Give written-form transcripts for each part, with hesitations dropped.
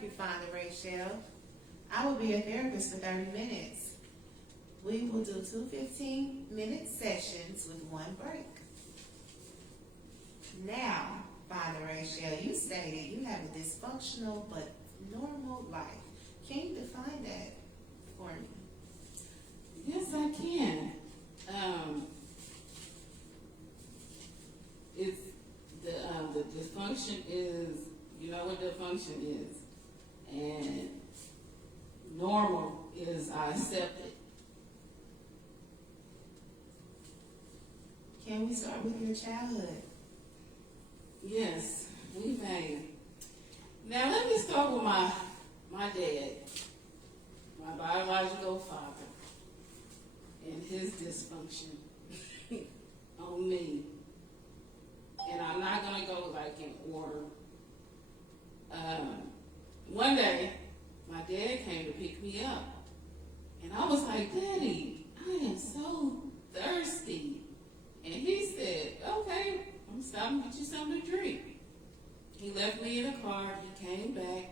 help you, Fonda Rashelle. I will be your therapist for 30 minutes. We will do two 15-minute sessions with one break. Now, Fonda Rashelle, you stated you have a dysfunctional but normal life. Can you define that for me? Yes, I can. It's the dysfunction is, you know what dysfunction is, and normal is I accept it. Can we start with your childhood? Yes, we may. Now let me start with my dad, my biological father, and his dysfunction on me. And I'm not going to go like in order. One day, my dad came to pick me up. And I was like, Daddy, I am so thirsty. And he said, okay, I'm stopping to get you something to drink. He left me in the car. He came back,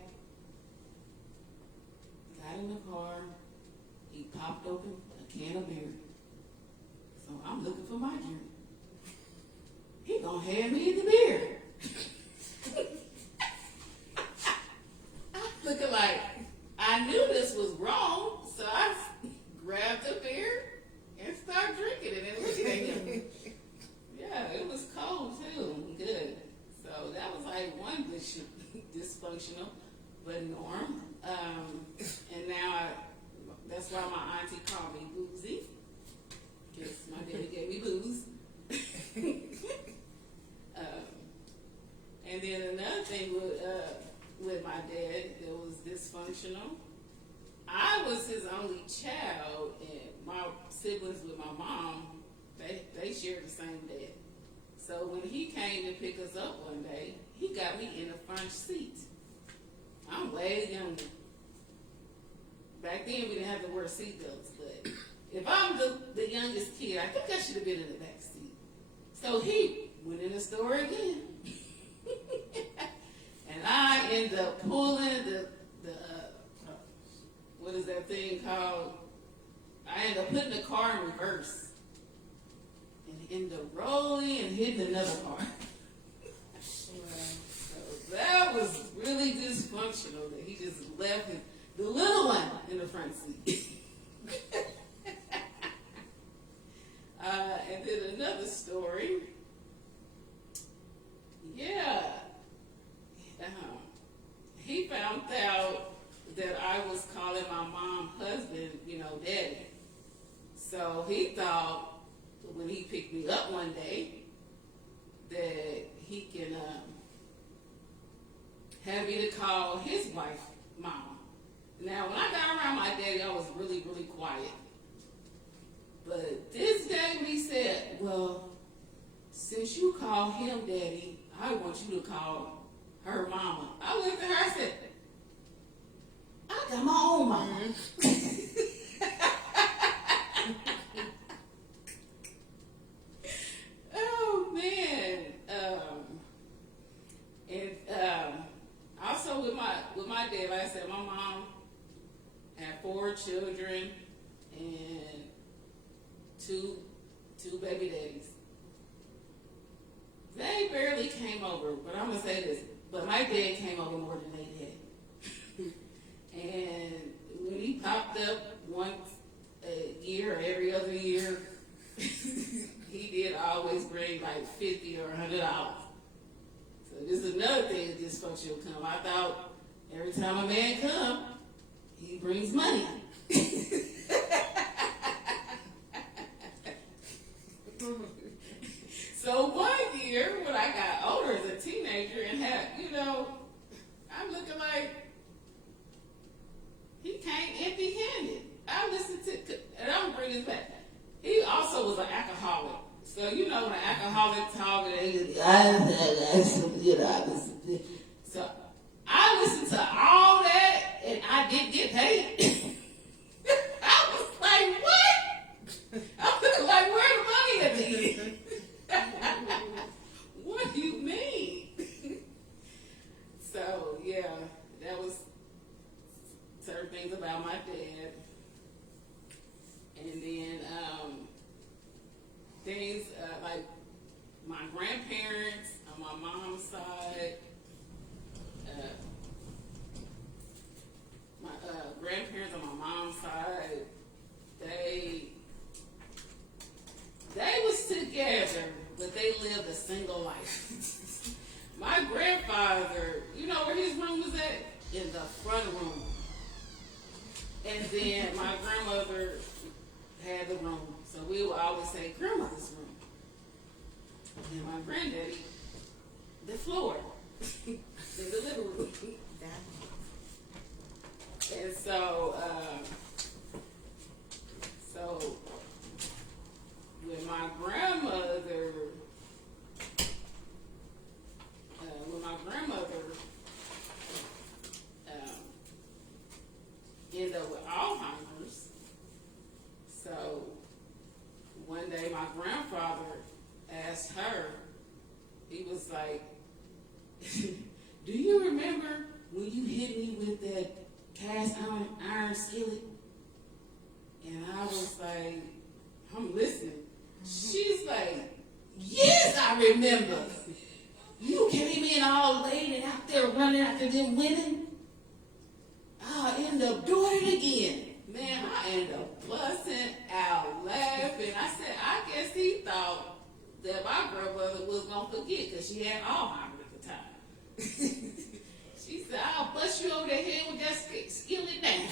got in the car. He popped open a can of beer. So I'm looking for my drink. He gonna hand me the beer. I'm looking like I knew this was wrong, so I grabbed the beer and started drinking it and looking at him. Yeah, it was cold too. Good. So that was like one dysfunctional, but norm. And now that's why my auntie called me Boozy, because my daddy gave me booze. And then another thing with my dad that was dysfunctional, I was his only child, and my siblings with my mom, they shared the same dad. So when he came to pick us up one day, he got me in the front seat. I'm way younger. Back then we didn't have to wear seatbelts, but if I'm the youngest kid, I think I should have been in the back seat. So he went in the store again. And I ended up pulling the what is that thing called? I ended up putting the car in reverse. And ended up rolling and hitting another car. So that was really dysfunctional that he just left the little one in the front seat. And then another story. Yeah. He found out that I was calling my mom's husband, daddy. So he thought when he picked me up one day that he can have me to call his wife mama. Now, when I got around my daddy, I was really, really quiet. But this day when he said, well, since you call him daddy, I want you to call her mama. I looked at her and said, I got my own mama. Oh, man. Also with my dad, like I said, my mom had 4 children and two baby daddies. They barely came over, but I'm going to say this. But my dad came over more than they did. And when he popped up once a year or every other year, he did always bring like $50 or $100. So this is another thing that dysfunctional come. I thought every time a man come, he brings money. So one year, when I got older as a teenager and had, I'm looking like he came empty-handed. I listened to, and I'm bringing this back. He also was an alcoholic. So, when an alcoholic talk, so I listened to all that, and I didn't get paid. I was like, what? I'm looking like, where the money at the end? What do you mean? So, yeah, that was heard things about my dad. And then things like my grandparents on my mom's side. My grandparents on my mom's side, they was together, but they lived a single life. My grandfather, you know where his room was at? In the front room. And then my grandmother had the room. So we would always say, grandmother's room. And my granddaddy, the floor. In the living room. And so when my grandmother ended up with Alzheimer's, so one day my grandfather asked her, he was like, do you remember when you hit me with that cast iron skillet? And I was like, I'm listening. She's like, yes, I remember. You came in all late and out there running after them women. I end up doing it again. Man, I end up busting out laughing. I said, I guess he thought that my grandmother was going to forget because she had Alzheimer's at the time. She said, I'll bust you over the head with that skillet now.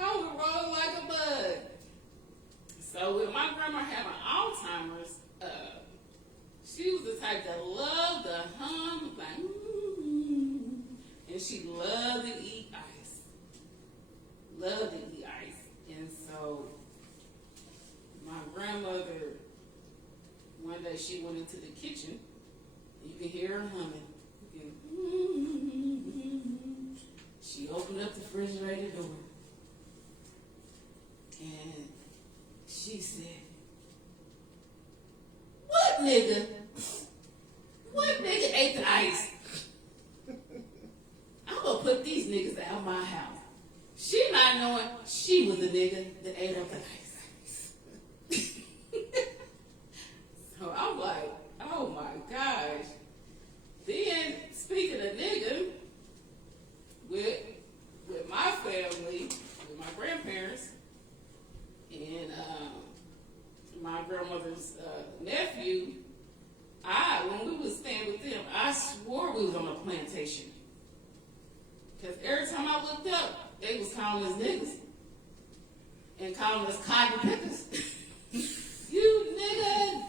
I was rolling like a bud. So with my grandma having Alzheimer's, she was the type that loved to hum, like, and she loved to eat ice. Loved to eat ice. And so my grandmother, one day she went into the kitchen. You can hear her humming. She opened up the refrigerator door. And she said, what nigga? What nigga ate the ice? I'm gonna put these niggas out of my house. She not knowing she was the nigga that ate up the ice. So I'm like, oh my gosh. Then, speaking of nigga, with my family, with my grandparents, and my grandmother's nephew, when we was staying with them, I swore we was on a plantation. Because every time I looked up, they was calling us niggas. And calling us cotton pickers. You nigga!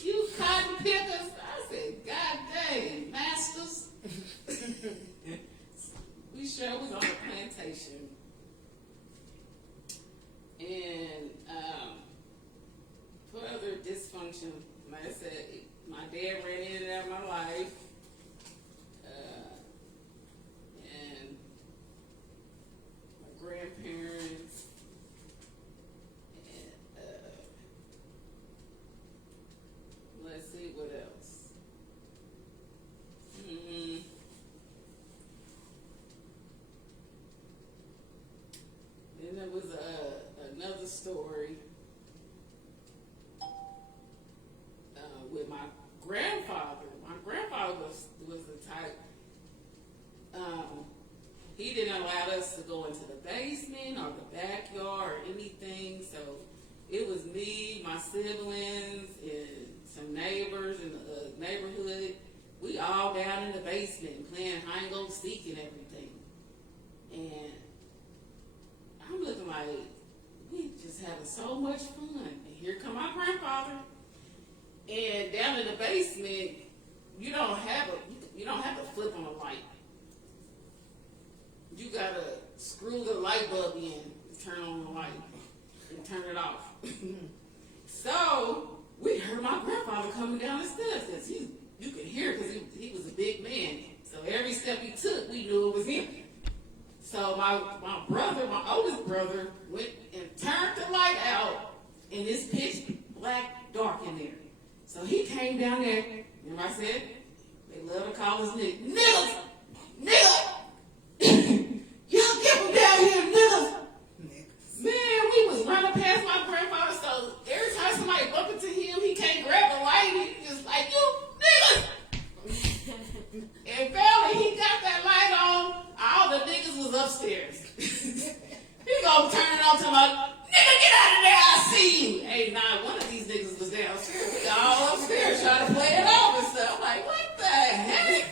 You cotton pickers! I said, God dang, masters. We sure was on a plantation. And for other dysfunction, like I said, my dad ran in and out of my life. And my grandparents. And let's see what else. Then there was another story with my grandfather. My grandfather was the type. He didn't allow us to go into the basement or the backyard or anything. So it was me, my siblings, and some neighbors in the neighborhood. We all down in the basement playing hide and go seek and everything. And I'm looking like, we just having so much fun. And here come my grandfather. And down in the basement, you don't have to flip on a light. You gotta screw the light bulb in and turn on the light and turn it off. So we heard my grandfather coming down the steps because you could hear because he was a big man. So every step he took, we knew it was him. So my oldest brother, went and turned the light out, and it's pitch black dark in there. So he came down there, remember I said, they love to call us niggas. nigga. Y'all get him down here, nigga. Man, we was running past my grandfather, so every time somebody bump into him, he can't grab the light. He just like, you nigga. And finally, he got that light on. All the niggas was upstairs. He gonna turn it on to my nigga, get out of there, I see you. Hey, nah, one of these niggas was downstairs. We all upstairs trying to play it off and stuff. I'm like, what the heck?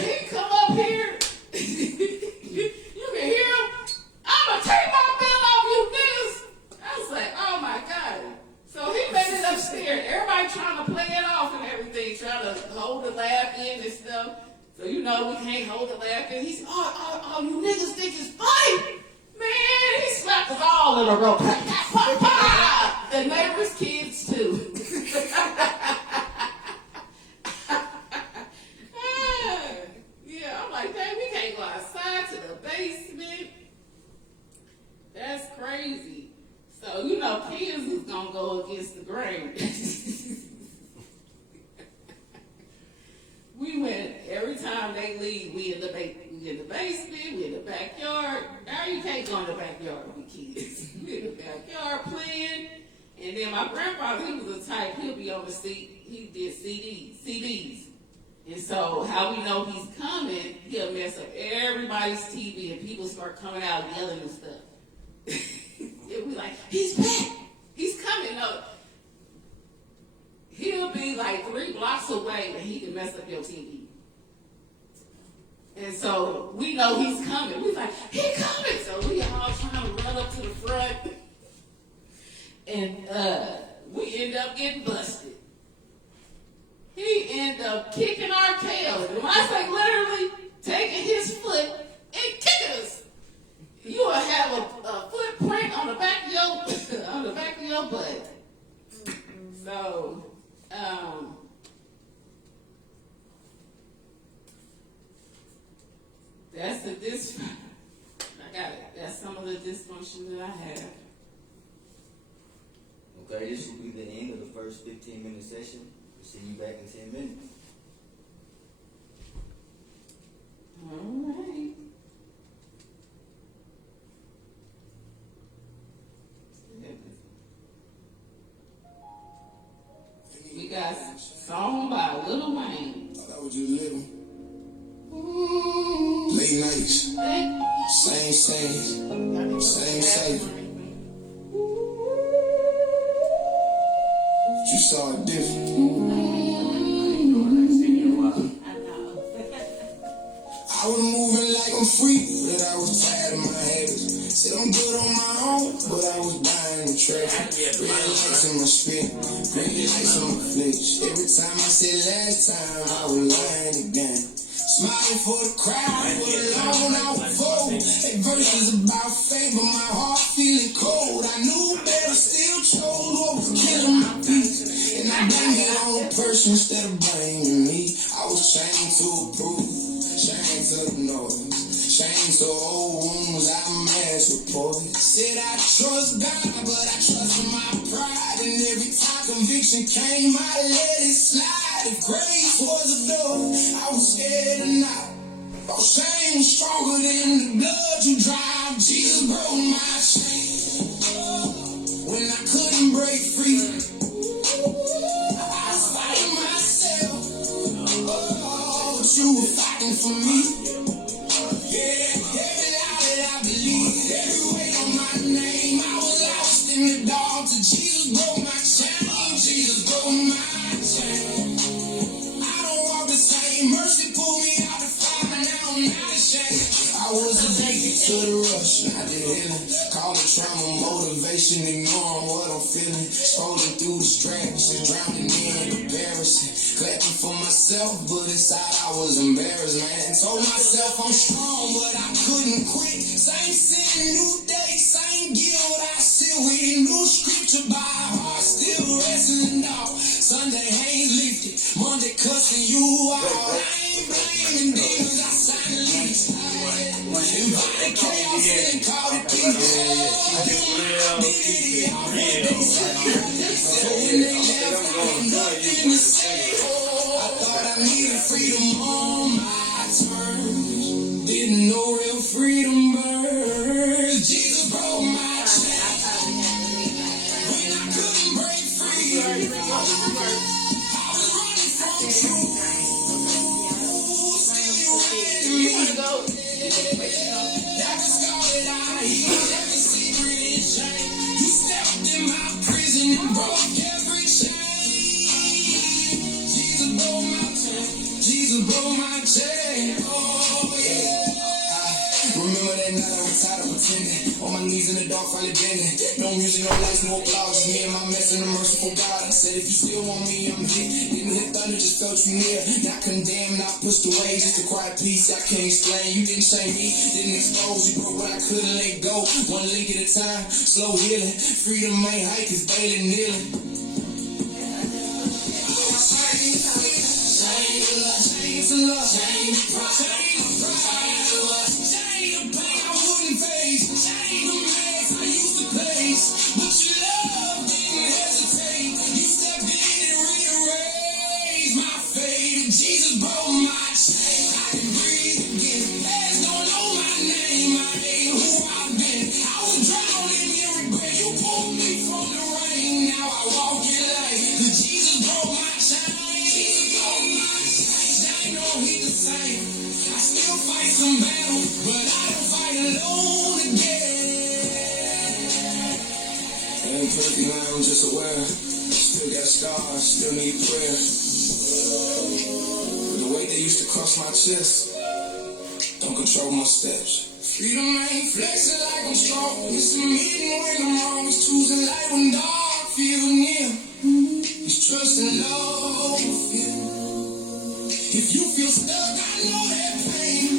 He come up here. You can hear him. I'ma take my bill off you niggas. I was like, oh my God. So he made it upstairs. Everybody trying to play it off and everything, trying to hold the laugh in and stuff. So you know we can't hold the laugh in. He's, oh, you niggas think it's funny. Man, he slapped us all in a row. The neighbors' kids too. Yeah, I'm like, dang, we can't go outside to the basement. That's crazy. So, you know, kids is gonna go against the grain. We went, every time they leave, we in the basement, we in the backyard. Now you can't go in the backyard with kids. We in the backyard playing. And then my grandfather, he was a type, he'll be on the seat, he did CDs. And so how we know he's coming, he'll mess up everybody's TV and people start coming out yelling and stuff. It'll be like, he's back, he's coming. No, he'll be like 3 blocks away and he can mess up your TV. And so we know he's coming. We're like, he coming. So we all trying to run up to the front. And we end up getting busted. He ended up kicking our tails. And when I say literally, taking his foot and kicking us. You will have a footprint on the back of your butt. So, that's the I got it. That's some of the dysfunction that I have. Okay, this will be the end of the first 15-minute session. We'll see you back in 10 minutes. All right. We got a song by Lil Wayne. Thought I was just living. Late nights. Same. You saw it different. I was moving like I'm free, but I was tired of my habits. Said I'm good on my own, but I was dying in traffic. Red lights in my spit, green lights on my flesh. Every time I said last time, I was lying again. Smiling for the crowd, for the long out fold. That verse is about fame, but my heart feeling cold. I knew better, still chose what was killing my peace. And I blamed it on a person instead of blaming me. I was chained to approve, chained to the noise, chained to old wounds I mass report. Said I trust God, but I trusted my pride. And every time conviction came, I let it slide. If grace was a door, I was scared to knock. Oh, shame was stronger than the blood you drive. Jesus broke my chain when I couldn't break free. I was fighting myself, but you were fighting for me. Yeah, every lie that I believed, every weight on my name, I was lost in the dark till Jesus broke my chain. Jesus broke my chain. I don't walk the same. Mercy pulled me out the fire, now I'm not ashamed. I was addicted to the rush, not the healing. Call it trauma, motivation, ignoring what I'm feeling. Scrolling through distractions, drowning in comparison. Clapping for myself, but inside I was embarrassed, man. Told myself I'm strong, but I couldn't quit. Same sin, new day, same guilt. I still with new scripture by heart, still wrestling out. Sunday hands lifted, Monday cussing you out. I ain't blaming demons, I signed the lease. Invited chaos and called it peace. So when they left, I had nothing to say. I thought I needed freedom on my terms. Didn't know real freedom burns. Jesus broke my chain. When I couldn't break free, I was running from truth. Still you ran me. Like a scarlet eye, every secret in shame. You stepped in my prison and broke every chain. Jesus broke my chain. Jesus broke my chain. Oh yeah. Remember that night I was tired of pretending. On my knees in the dark, finally bending. No music, no lights, no applause. Just me and my mess and the merciful God. I said if you still want me, I'm here. Didn't hit thunder, just felt you near. Not condemned, not pushed away. Just a quiet peace I can't explain. You didn't shame me, didn't expose. You broke what I couldn't let go. One link at a time, slow healing. Freedom ain't hike, it's daily kneeling. Change the love, change the pride, change the pride, change the pain I wouldn't face, change the mess I used to place, but your love didn't hesitate. You stepped in and rearranged my fate. Jesus broke my chain. I can breathe again. There's no know my name. I ain't who I've been. I was drowning in regret. You pulled me from the rain. Now I walk in light. 'Cause Jesus broke my chain. Jesus broke my chain. I know he's the same. I still fight some battles, but I don't fight alone again. Ain't perfect now, I'm just aware. Still got scars, still need prayer. The weight that used to crush my chest don't control my steps. Freedom ain't flexing like I'm strong. It's admitting when I'm wrong. It's choosing light when dark feels near. It's trusting love. If you feel stuck, I know that pain.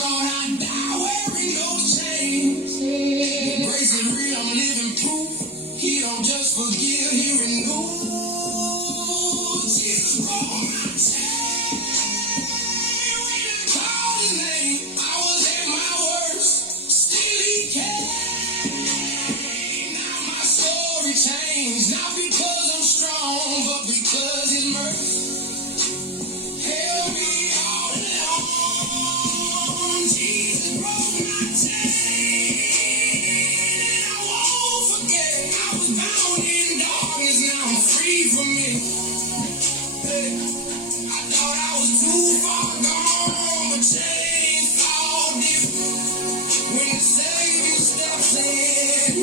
Lord, I die wearing those chains. The grace is real, I'm living proof. He don't just forgive, he renews. Jesus broke my chain. When I called his name, I was at my worst. Still he came. Now my story changed. Not because I'm strong, but because his mercy held me all along. Jesus broke my chain. And I won't forget. I was bound in darkness, now I'm free from it. Hey, I thought I was too far gone, but chains fall different when the Savior steps in.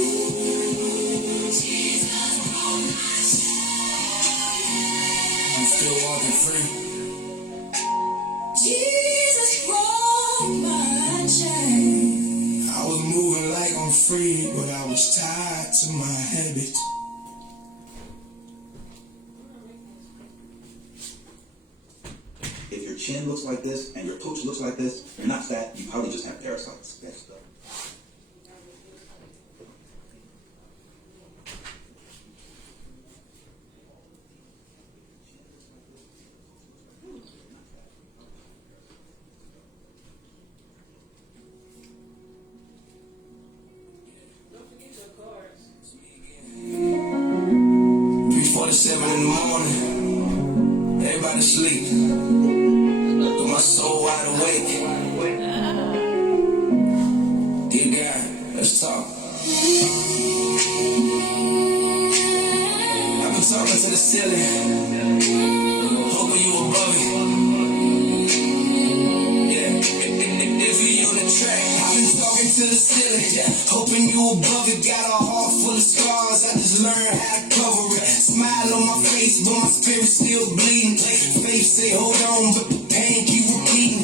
Jesus broke my chain. I'm still walking free. Jesus broke my chain. I was moving like I'm free, but I was tied to my habit. If your chin looks like this and your pooch looks like this, you're not fat, you probably just have parasites. That's stuff. Don't forget your cards. 3:47 in the morning, everybody sleep, but my soul wide awake. Dear God, let's talk. I've been talking to the ceiling, hoping you above it. Yeah, if you on the track, I've been talking to the ceiling, hoping you above it. Got a heart full of scars, I just learned how to cover it. Smile on my face, but my spirit still bleeding. Faith say hold on, but the pain keep repeating.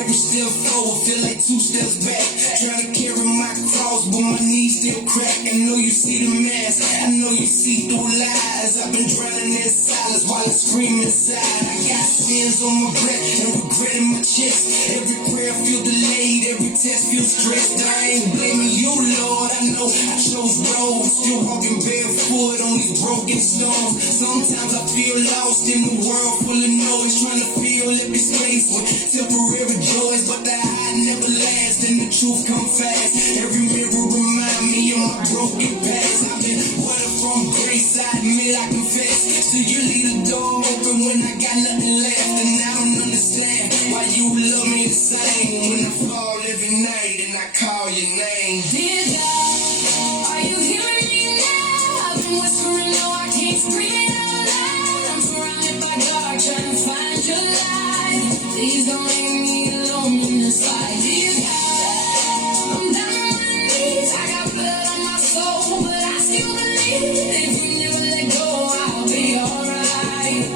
Every step forward feel like 2 steps back. Trying to carry my cross, but my knees still crack. I know you see the mask, I know you see through lies. I've been drowning in silence while I scream inside. I got sins on my breath and regret in my chest. Every prayer feel delayed, every test feel stressed. I ain't blaming you, Lord. I know I chose road, still walking barefoot on these broken stones. Sometimes I feel lost in the world full of noise, trying to fill every space with temporary joys, but the high never lasts and the truth come fast. Every mirror remind me of my broken past. I've been running from grace, I admit I confess. So you leave the door open when I got nothing left, and I don't understand why you same. When I fall every night and I call your name. Dear God, are you hearing me now? I've been whispering, no, I can't scream it out loud. I'm surrounded by dark, trying to find your light. Please don't leave me alone in this fight. Dear God, I'm down on my knees. I got blood on my soul, but I still believe if you never let go, I'll be alright.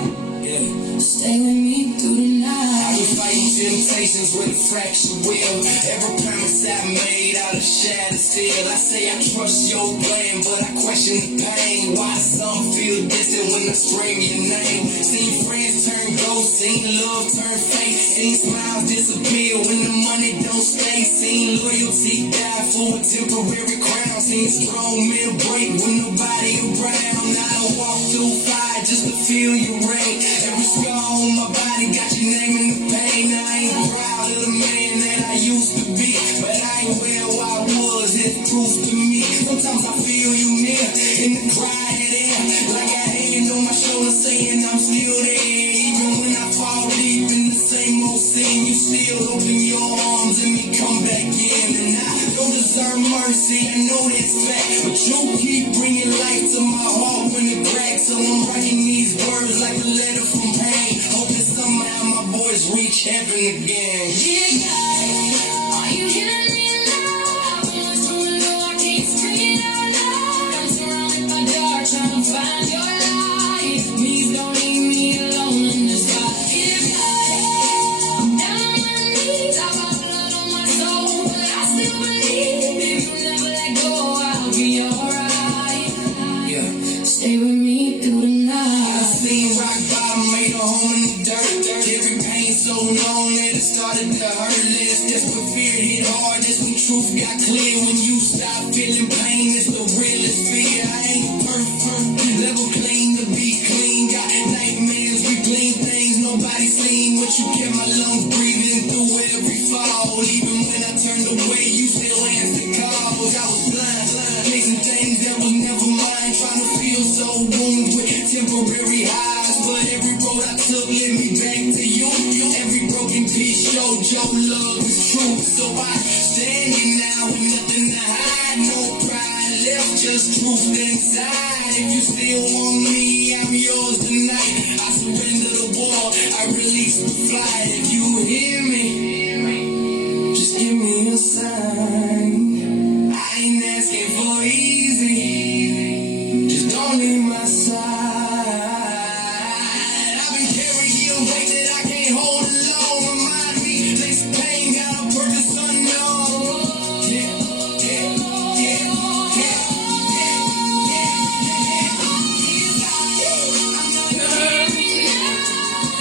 Yeah. Stay with me through the night. I've been fighting temptations with a fractured will. Every promise I made out of shattered steel. I say I trust your plan, but I question the pain. Why some feel distant when I scream your name? Seen friends turn ghosts, seen love turn fake, seen smiles disappear when the money don't stay, seen loyalty die for a temporary crown, seen strong men break when nobody around. Now I walk through fire just to feel your rain. Every scar on my body got your name in the pain. I ain't proud of the man that I used to be, but I ain't where I was, it's proof to me. Sometimes I feel you near in the quiet air, like a hand on my shoulder saying I'm still there. Even when I fall deep in the same old scene, you still open your arms and me come back in. And I don't deserve mercy, I know that's fact, but you keep bringing life to my heart when it cracks. So I'm writing these words like a letter from pain, hoping somehow my voice reach heaven again. Dear God, are you hearing me now? I've been whispering, no, I can't scream it out loud. I'm surrounded by dark, trying to find your light. Please don't leave me alone in this fight. Dear God, I'm down on my knees. I got blood on my soul, but I still believe if you never let go, I'll be alright. Yeah, stay with me through the night. I seen rock bottom, made a home in the dirt. Every pain so long that it started to hurt less. That's when fear hit hard. That's when truth got clear. When you stop feeling pain, it's the realest fear. I ain't perfect, level clean to be clean. Got nightmares, replaying things nobody seen. But you kept my lungs breathing through every fall. Even when I turned away, you still answered calls. I was blind, chasing things that was never mine. Trying to feel so wounded with temporary highs, but every road I took led me back to you. Every broken piece showed your love is true. So I stand here now with nothing to hide, no pride left, just truth inside. If you still want me, I'm yours tonight. I surrender the war, I release the flight. If you hear me, just give me a sign. I ain't asking for easy, just don't leave my side. I've been carrying a weight that I can't hold alone. Remind me, this pain got a purpose unknown.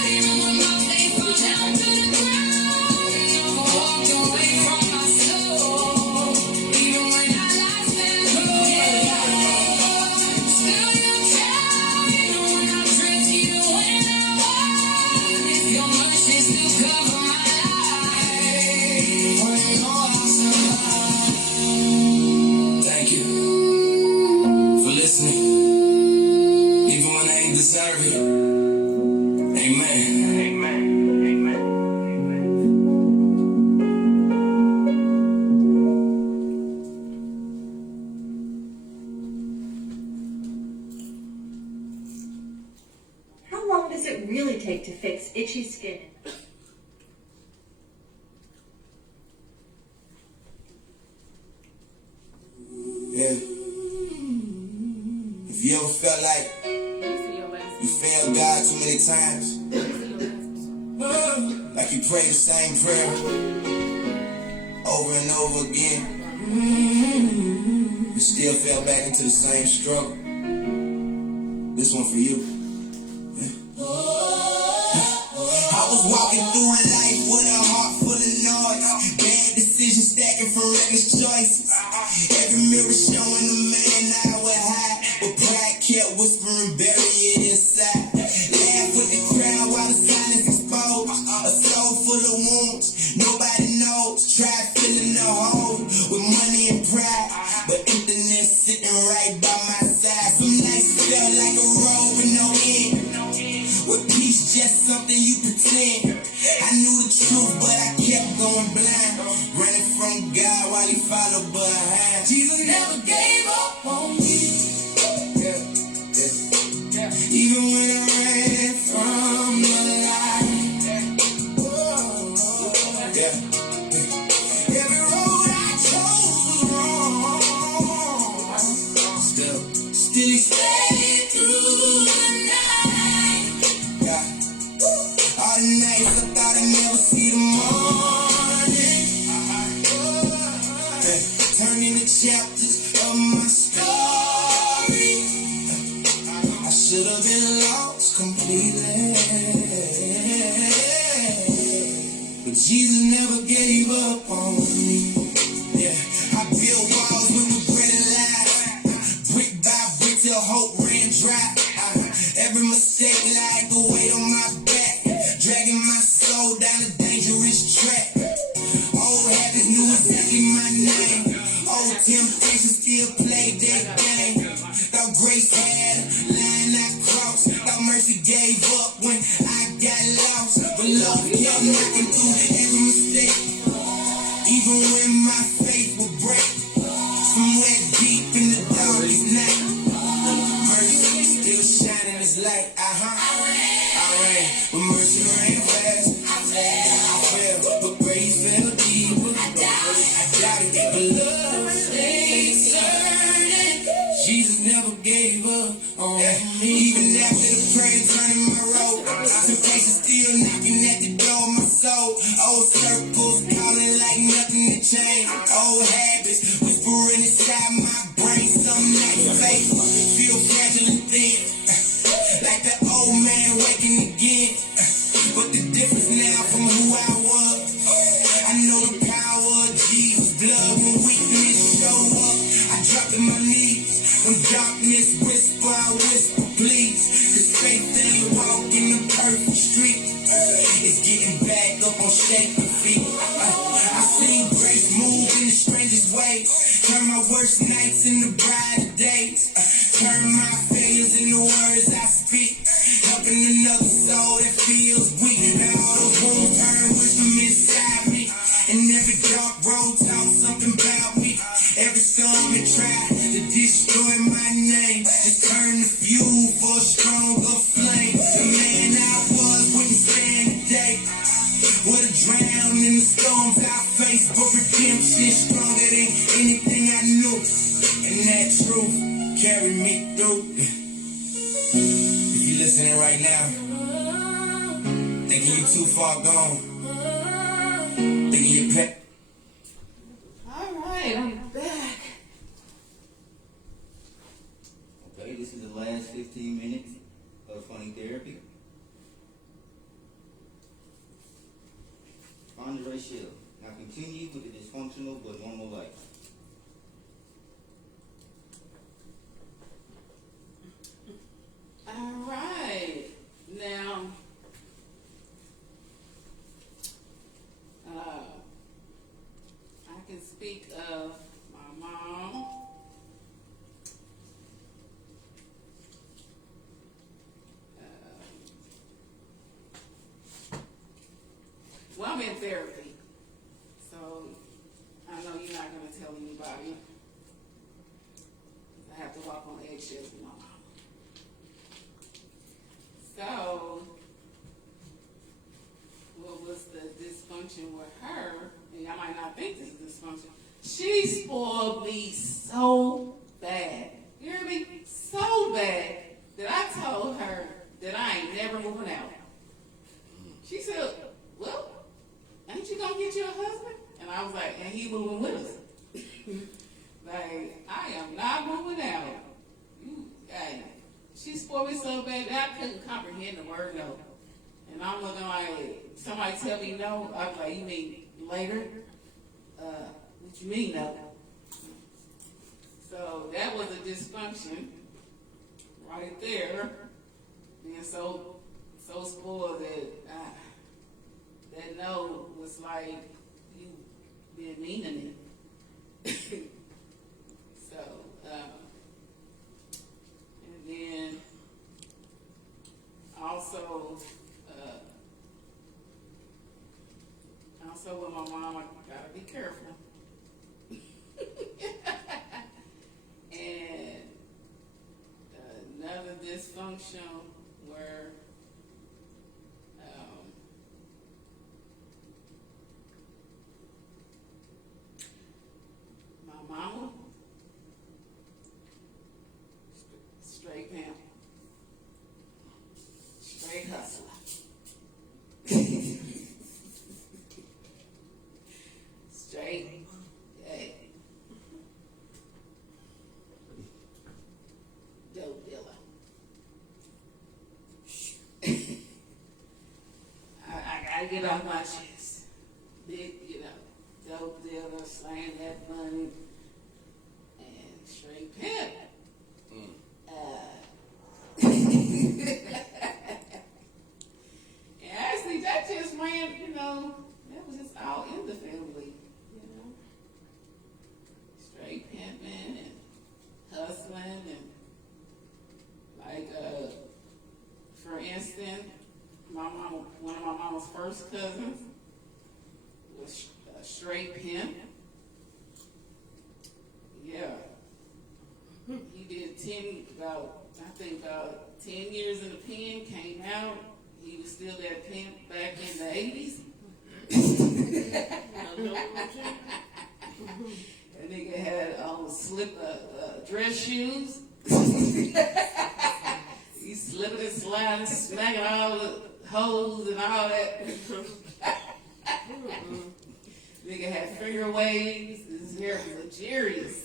Even when my faith goes down to the ground, walked away from my soul. Even when I lost control, still you care. Even when I drift, even when I walk, your mercy still cover my life. When all is alive. Thank you for listening, even when I ain't deserve it. Amen. Amen. Amen. How long does it really take to fix itchy skin? Yeah. If you ever felt like you failed God too many times, like you prayed the same prayer over and over again, but still fell back into the same struggle, this one for you. I was walking through life with a heart full of noise, bad decisions stacking from reckless choices. Every mirror showing a man I would hide, but pride kept whispering, bury it inside. Laugh with the crowd while the silence exposed. A soul full of wounds, nobody knows. Tried filling the hole with money and pride, but emptiness sitting right by my side. Some nights felt like a road with no end, with peace just something you pretend. I knew the truth, but I kept going. going blind. Running from God while he followed behind. Jesus never gave up on me. Yeah. Even when I ran from the light. Yeah. Every road I chose was wrong. Still he stayed through the night. Yeah. All the nights I thought I'd never see the morning. Turning the chapters of my story. I should have been lost completely, but Jesus never gave up on me. Yeah, I built walls with regret and lies, brick by brick till hope ran dry. Every mistake like a weight on my back, dragging my soul down a dangerous track. Old habits knew exactly my name. Old temptations still played their game. Thought grace had a line I crossed. Thought mercy gave up when I got lost. But love kept knocking through every mistake. Even when my faith would break. Somewhere deep in the darkest night, mercy still shining its light. I ran, but mercy ran fast. I fell, but grace fell deeper. I doubted, but love stayed certain. Jesus never gave up on me. Even after the prayer turning my road, temptation still knocking at the door of my soul. Old circles calling like nothing to change. Old habits whispering inside my brain. Some nights faith feel fragile and thin, like the old man waking again. But the difference now from who I was, I know the power of Jesus' blood. When weakness show up, I drop to my knees. When darkness whisper, I whisper please. Cause faith ain't walking the perfect street, it's getting back up on shaky feet. I seen grace move in the strangest ways. Turn my worst nights into brighter days. Turn my failures into words I speak. Helping another soul that feels weak. Now all those wounds turn wisdom inside me. And every dark road taught something about me. Every storm that tried to destroy my name just turned to fuel for a stronger flame. The man I was wouldn't stand today. Would have drowned in the storms I faced. But redemption stronger than anything I knew. And that truth carried me through. If you listening right now, thinking you too far gone, thinking you pet. All right, I'm back. Okay, this is the last 15 minutes of funny therapy. Fonda Rashelle. Now continue with the dysfunctional but normal life. All right. Now, I can speak of my mom. Well, I'm in therapy, so I know you're not going to tell anybody. I have to walk on eggshells with my mom. So, what was the dysfunction with her? And y'all might not think this is dysfunction. She spoiled me so bad. You hear me? So bad that I told her that I ain't never moving out. She said, well, ain't you gonna get you a husband? And I was like, and he moving with us. Like, I am not moving out. She spoiled me so bad that I couldn't comprehend the word no. And I'm looking like, somebody tell me no, I was like, you mean later? What you mean no? So that was a dysfunction right there. Being so spoiled that that no was like, you being mean to me. So, and then also, I Also with my mom, I gotta be careful. And another dysfunction where my mama, straight pimp, straight hustler. Straight, hey, dope dealer. I gotta get off my chest. Big, dope dealer, slaying that money, and straight pimp. And actually, that just ran, that was just all in the family, straight pimping and hustling and for instance, one of my mama's first cousins was a straight pimp. Yeah. He did 10 years in the pen, came out. He was still that pimp back in the 80s. That nigga had dress shoes. He slipping and sliding, smacking all the holes and all that. Nigga had finger waves. His hair was luxurious,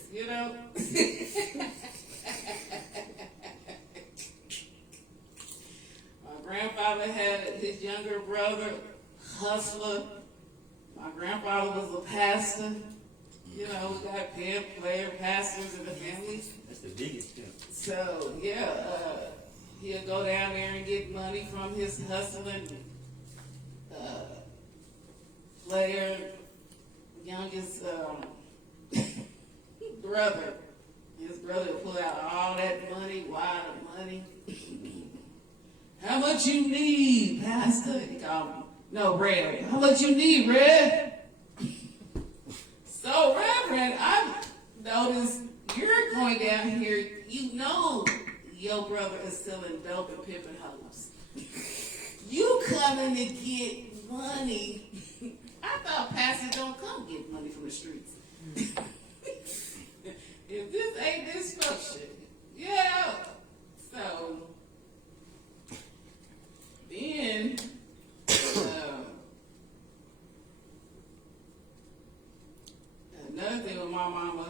My grandfather had his younger brother, hustler. My grandfather was a pastor. We got pimp, player, pastors in the family. That's the biggest pimp. So, he'll go down there and get money from his hustling player, youngest brother. His brother pull out all that money, wad of money. How much you need, Pastor? He called me. No, Red. How much you need, Red? So, Reverend, I noticed you're going down here. Your brother is selling dope and pimping hoes. You coming to get money. I thought pastors don't come get money from the streets. If this ain't dysfunction, So, then, another thing with my mama,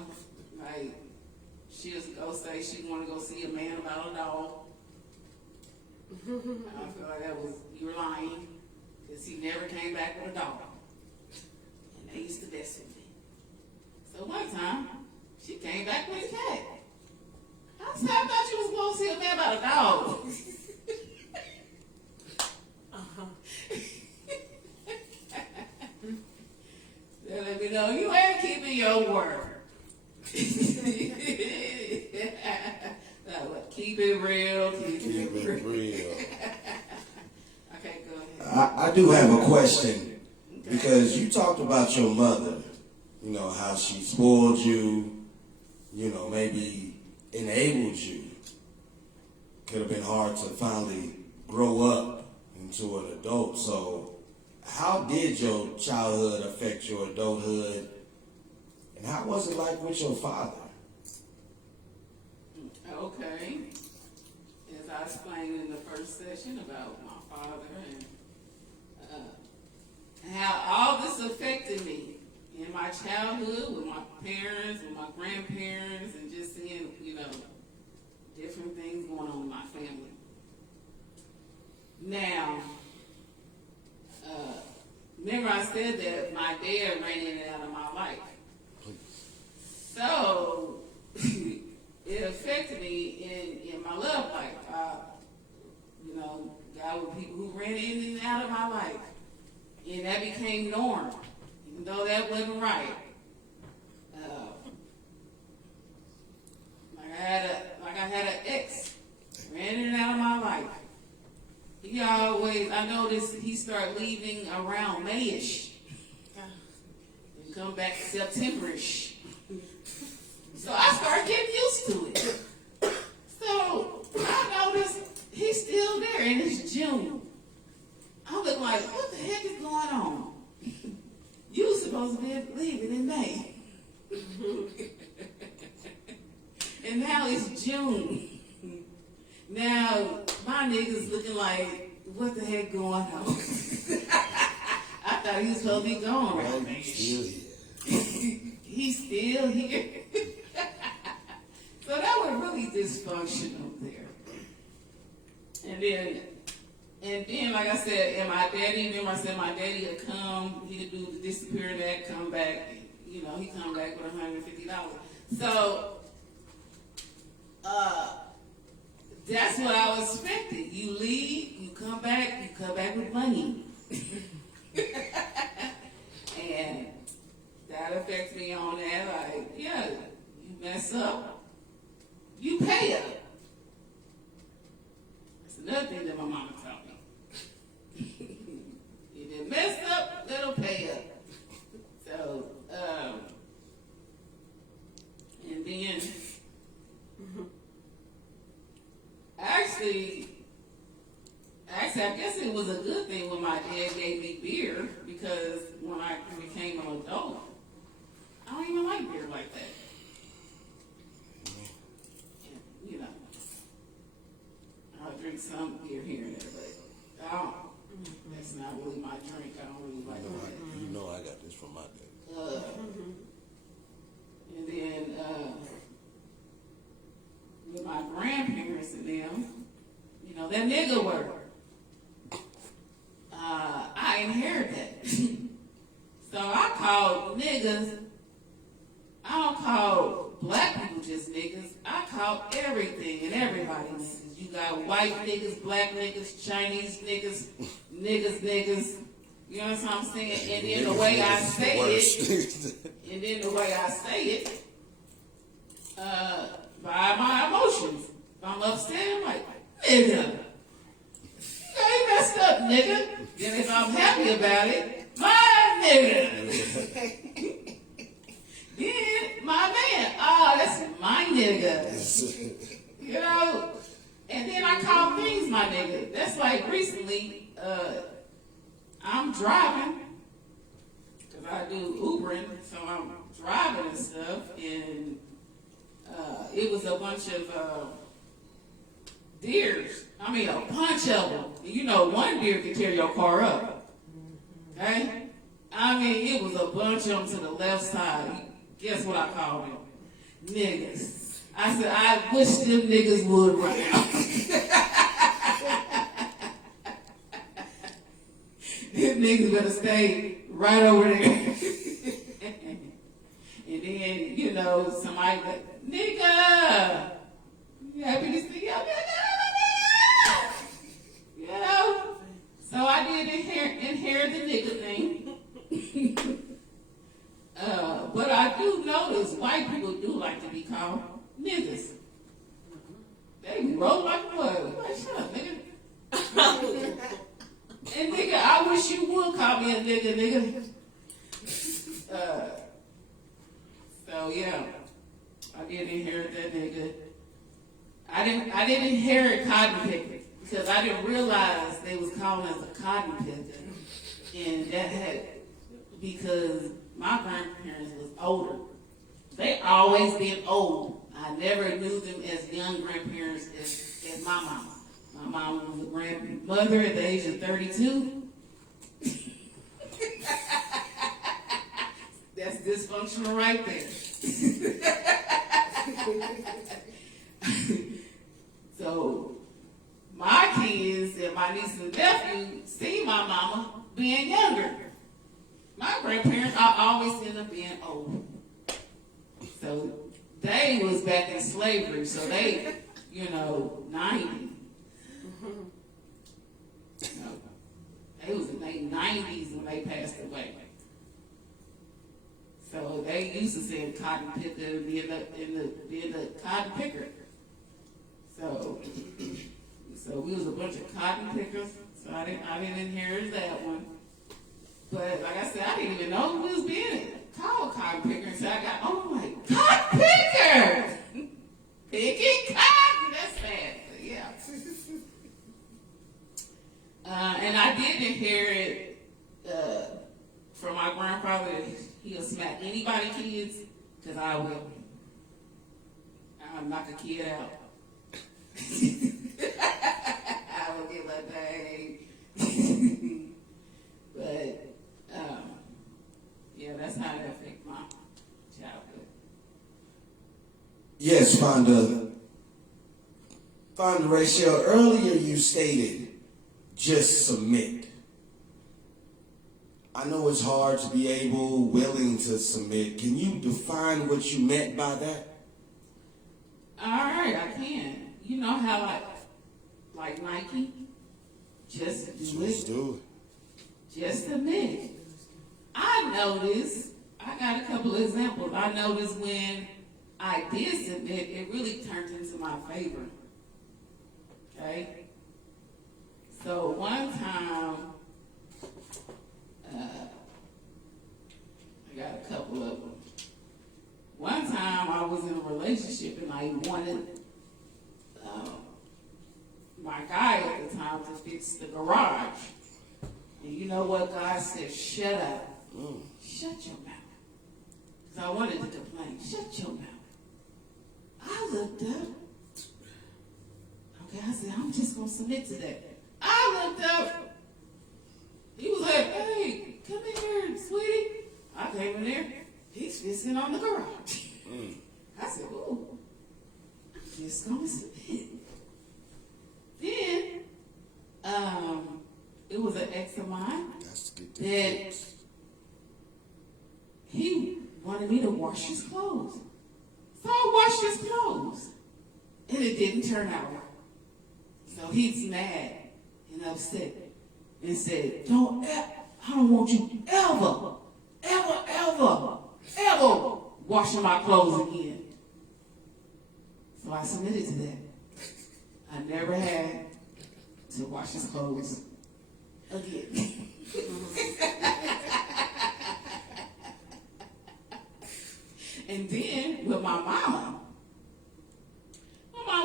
she'll go say she want to go see a man about a dog. I feel like you're lying, because he never came back with a dog. And they used to mess with me. So one time, she came back with a cat. I said, I thought you was going to see a man about a dog. They let me know you ain't keeping your word. Keep it real. Keep it real. Okay, go ahead. I do have a question, because you talked about your mother, how she spoiled you, maybe enabled you. Could have been hard to finally grow up into an adult. So how did your childhood affect your adulthood? And how was it like with your father? Okay. As I explained in the first session about my father and how all this affected me in my childhood with my parents, with my grandparents, and just seeing, different things going on in my family. Now, remember I said that my dad ran in and out of my life. So, it affected me in my love life. God with people who ran in and out of my life. And that became norm, even though that wasn't right. I had an ex, ran in and out of my life. I noticed he started leaving around Mayish. come back September-ish. So I started getting used to it. So I noticed he's still there, and it's June. I'm looking like, what the heck is going on? You were supposed to be leaving in May. And now it's June. Now, my nigga's looking like, what the heck going on? I thought he was supposed to be gone right now. Still here. He's still here. So that was really dysfunctional there. And then, like I said, and my daddy, remember I said my daddy would come, he'd do the disappearing act, come back, you know, he come back with $150. So, that's what I was expecting. You leave, you come back with money. And that affects me on that, like, yeah, you mess up, you pay up. That's another thing that my mama taught me. If you mess up, let them pay up. So, and then, actually, I guess it was a good thing when my dad gave me beer, because when I became an adult, I don't even like beer like that. And, you know, I'll drink some beer here and there, but I don't. That's not really my drink. I don't really like that. You know I got this from my dad. And then with my grandparents and them, you know, that nigga word. I inherited that. So I call niggas, I don't call black people just niggas. I call everything and everybody niggas. You got white niggas, black niggas, Chinese niggas, niggas. You know what I'm saying? And then the way I say it, by my emotions. If I'm upset, I'm like, nigga. You messed up, nigga. Then if I'm happy about it, my nigga. Then my man, that's my nigga. You know? And then I call things my nigga. That's like recently, I'm driving, because I do Ubering, so I'm driving and stuff, and it was a bunch of deers. I mean, a bunch of them. You know, one deer can tear your car up. Okay? I mean, it was a bunch of them to the left side. Guess what I called them? Niggas. I said, I wish them niggas would right now. Them niggas better stay right over there. And then, you know, somebody like, nigga, you happy to see you? You know? So I did inherit the nigga thing. But I do notice white people do like to be called niggas. They roll like what? Like, shut up, nigga. And nigga, I wish you would call me a nigga. So yeah, I did inherit that nigga. I didn't inherit cotton picking because I didn't realize they was calling us a cotton picker, and that had because my grandparents was older. They always been old. I never knew them as young grandparents as my mama. My mama was a grandmother at the age of 32. That's dysfunctional right there. So my kids and my niece and nephew see my mama being younger. My grandparents, I always end up being old. So they was back in slavery, so they, 90. They was in their 90s when they passed away. So they used to say cotton picker, being the cotton picker. So we was a bunch of cotton pickers. So I didn't inherit that one. But like I said, I didn't even know who was being called cotton picker and said, I'm like, cotton picker! Picking cotton, that's sad, but yeah. And I did inherit from my grandfather. He'll smack anybody kids, because I will. I'll knock a kid out. I will get my day. But, yeah, that's how it affected my childhood. Yes, Fonda Rashelle, earlier you stated, just submit. I know it's hard to be willing to submit. Can you define what you meant by that? All right, I can. You know how like Nike, just do Just it. do it. Just submit. I noticed. I got a couple of examples. I noticed when I did submit, it really turned into my favor. Okay. So one time, I got a couple of them. One time I was in a relationship and I wanted my guy at the time to fix the garage. And you know what God said? Shut up. Shut your mouth. Because I wanted to complain. Shut your mouth. I looked up. Okay, I said, I'm just going to submit to that. I looked up. He was like, hey, come in here, sweetie. I came in there. He's fixing on the garage. I said, ooh, I'm just going to submit. Then, it was an ex of mine that he wanted me to wash his clothes. So I washed his clothes. And it didn't turn out right. So he's mad and upset and said, I don't want you ever washing my clothes again. So I submitted to that. I never had to wash his clothes again. And then with my mama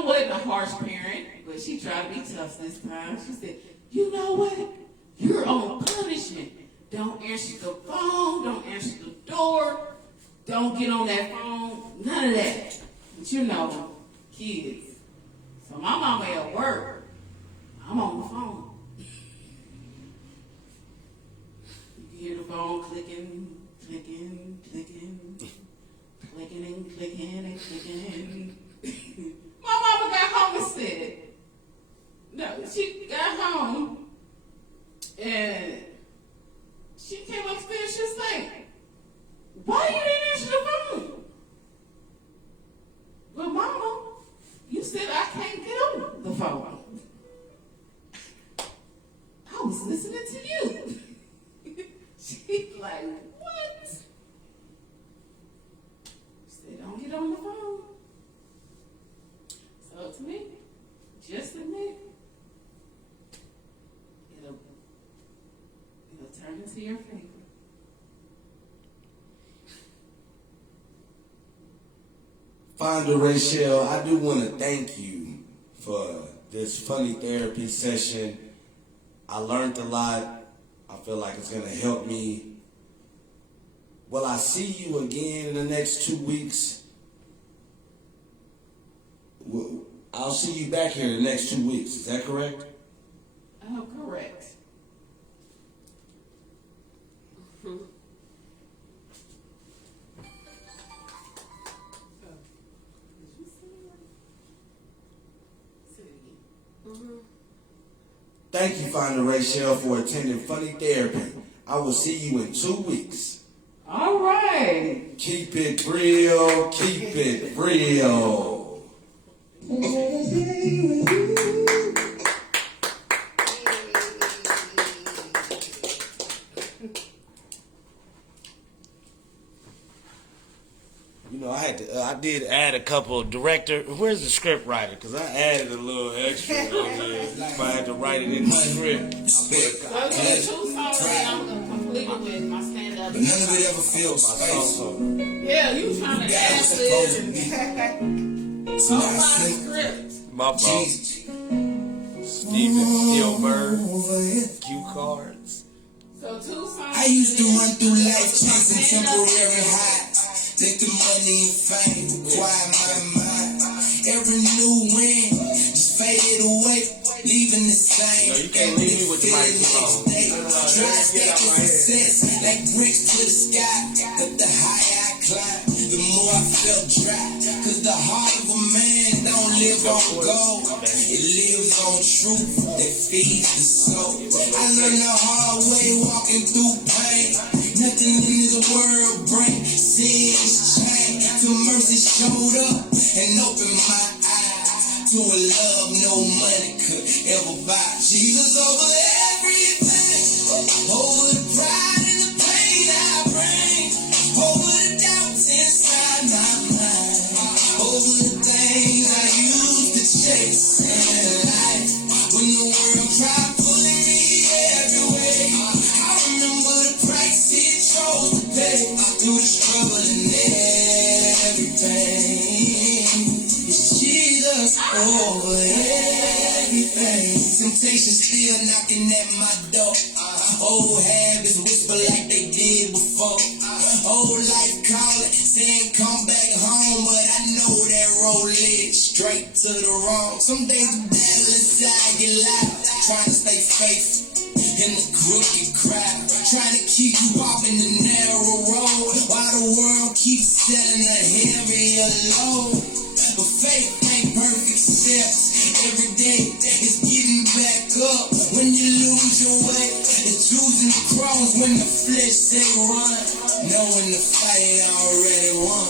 wasn't a harsh parent, but she tried to be tough this time. She said, you know what? You're on punishment. Don't answer the phone. Don't answer the door. Don't get on that phone. None of that. But you know, kids. So my mama at work. I'm on the phone. You hear the phone clicking, clicking, clicking, clicking and clicking and clicking. My mama got home and said, no, she got home and she came upstairs, she was like, why you didn't answer the phone? Well, mama, you said I can't get on the phone. I was listening to you. She's like, what? She said, don't get on the phone. So to me, just admit, it'll turn into your favor. Fonda Rashelle, I do want to thank you for this funny therapy session. I learned a lot. I feel like it's going to help me. Will I see you again in the next 2 weeks? I'll see you back here in the next 2 weeks. Is that correct? Oh, correct. Thank you, Fonda Rashelle, for attending Funny Therapy. I will see you in 2 weeks. All right. Keep it real. Keep it real. You know, I did add a couple of director. Where's the script writer? Because I added a little extra on here. You might have to write it in the script. So you 2 songs that I'm completed with my stand-up but none of it ever feels spaceful. Yeah, you trying to God was ask supposed to this. be. So Go now I find think, the script. My fault. Jesus, Steven Spielberg. over here. Cue cards. So 2 songs. I used to run through life chasing temporary highs. Thinking money and fame would quiet my mind. Every new win just faded away, leaving the same. No, you can't leave me with the microphone. Try to stack the success like bricks to the sky. But the higher I climb, the more I felt dry. Cause the heart of a man don't live on gold. It lives on truth that feeds the soul. I learned the hard way walking through pain. Nothing in this world brings sin's change. Till mercy showed up and opened my eyes to a love no money could ever buy. Jesus over everything, over the pride and the pain I bring, over the doubts inside my mind, over the things I used to chase in life. When the world tried pulling me everywhere, I remember the price it chose to pay through the struggle and every pain. It's Jesus over everything. Temptation still knocking at my door. Old habits whisper like they did before. Old life calling, saying come back home, but I know that road leads straight to the wrong. Some days the battle inside get loud, trying to stay faithful in the crooked crowd, trying to keep you walking the narrow road, while the world keeps selling a heavier load. But faith ain't perfect steps. Every day it's getting back up when you lose your way. It's choosing the cross when the flesh say run, knowing the fight already won.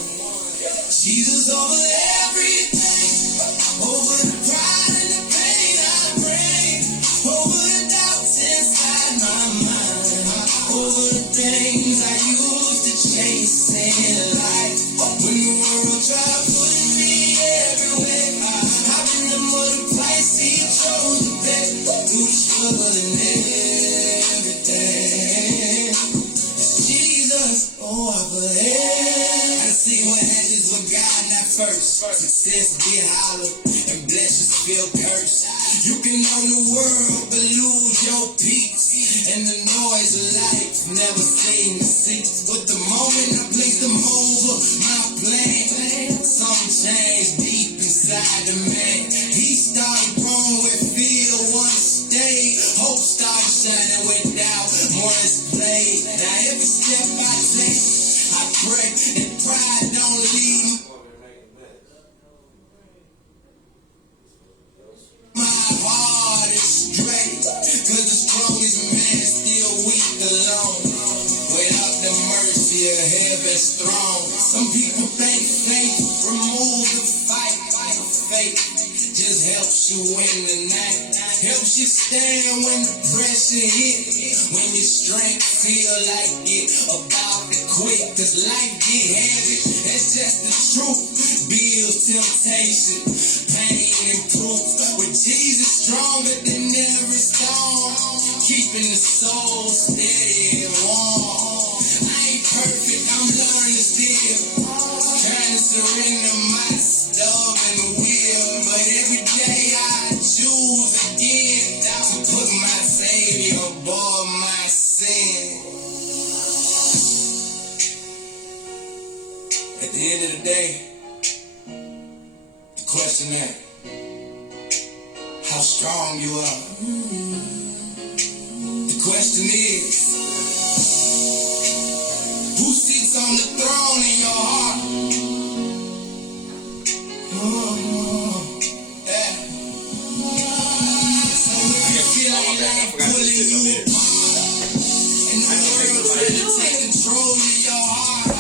Jesus over everything, over the pride and the pain I bring, over the doubts inside my mind, over the things I used to chase in life. When the world tried putting me everywhere, I've been the mother price he chose to pay through the struggle and everything. It's Jesus over here. I see what happens when God not first. Success get hollow and blessings feel cursed. You can own the world but lose your peace, and the noise of life never seem to cease. But the moment I place them over my plan, something changed deep inside the man. He started growing where fear once stayed. Hope started shining where doubt once played. Now every step I take, I pray and pride don't lead me. My heart is straight, cause the strongest man is still weak alone, without the mercy of heaven's throne. Some people think faith remove the fight. Faith just helps you win the night, helps you stand when the pressure hit, when your strength feel like it about to quit. Cause life get heavy, that's just the truth. Bills, temptation, pain and proof. With Jesus stronger than every storm, keeping the soul steady and warm. I ain't perfect, I'm learning still, trying to surrender my stuff and will. But every day I choose again to put my Savior above my sin. At the end of the day, the question is how strong you are. The question is, who sits on the throne in your heart? Yeah. So if you feel like life pulling you apart, and the world trying to take control of your heart,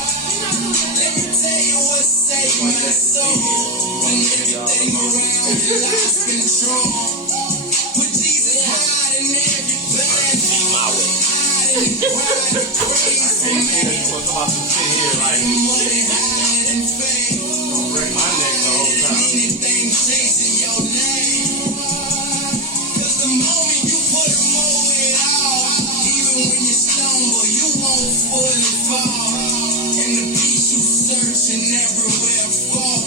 let me tell you what saved my soul. When everything around you lost control, put Jesus high in every plan, high in the grind, the praise for me, money high and fame, anything chasing your name. Cause the moment you put him over it all, even when you stumble, you won't before it fall. And the peace you searching everywhere for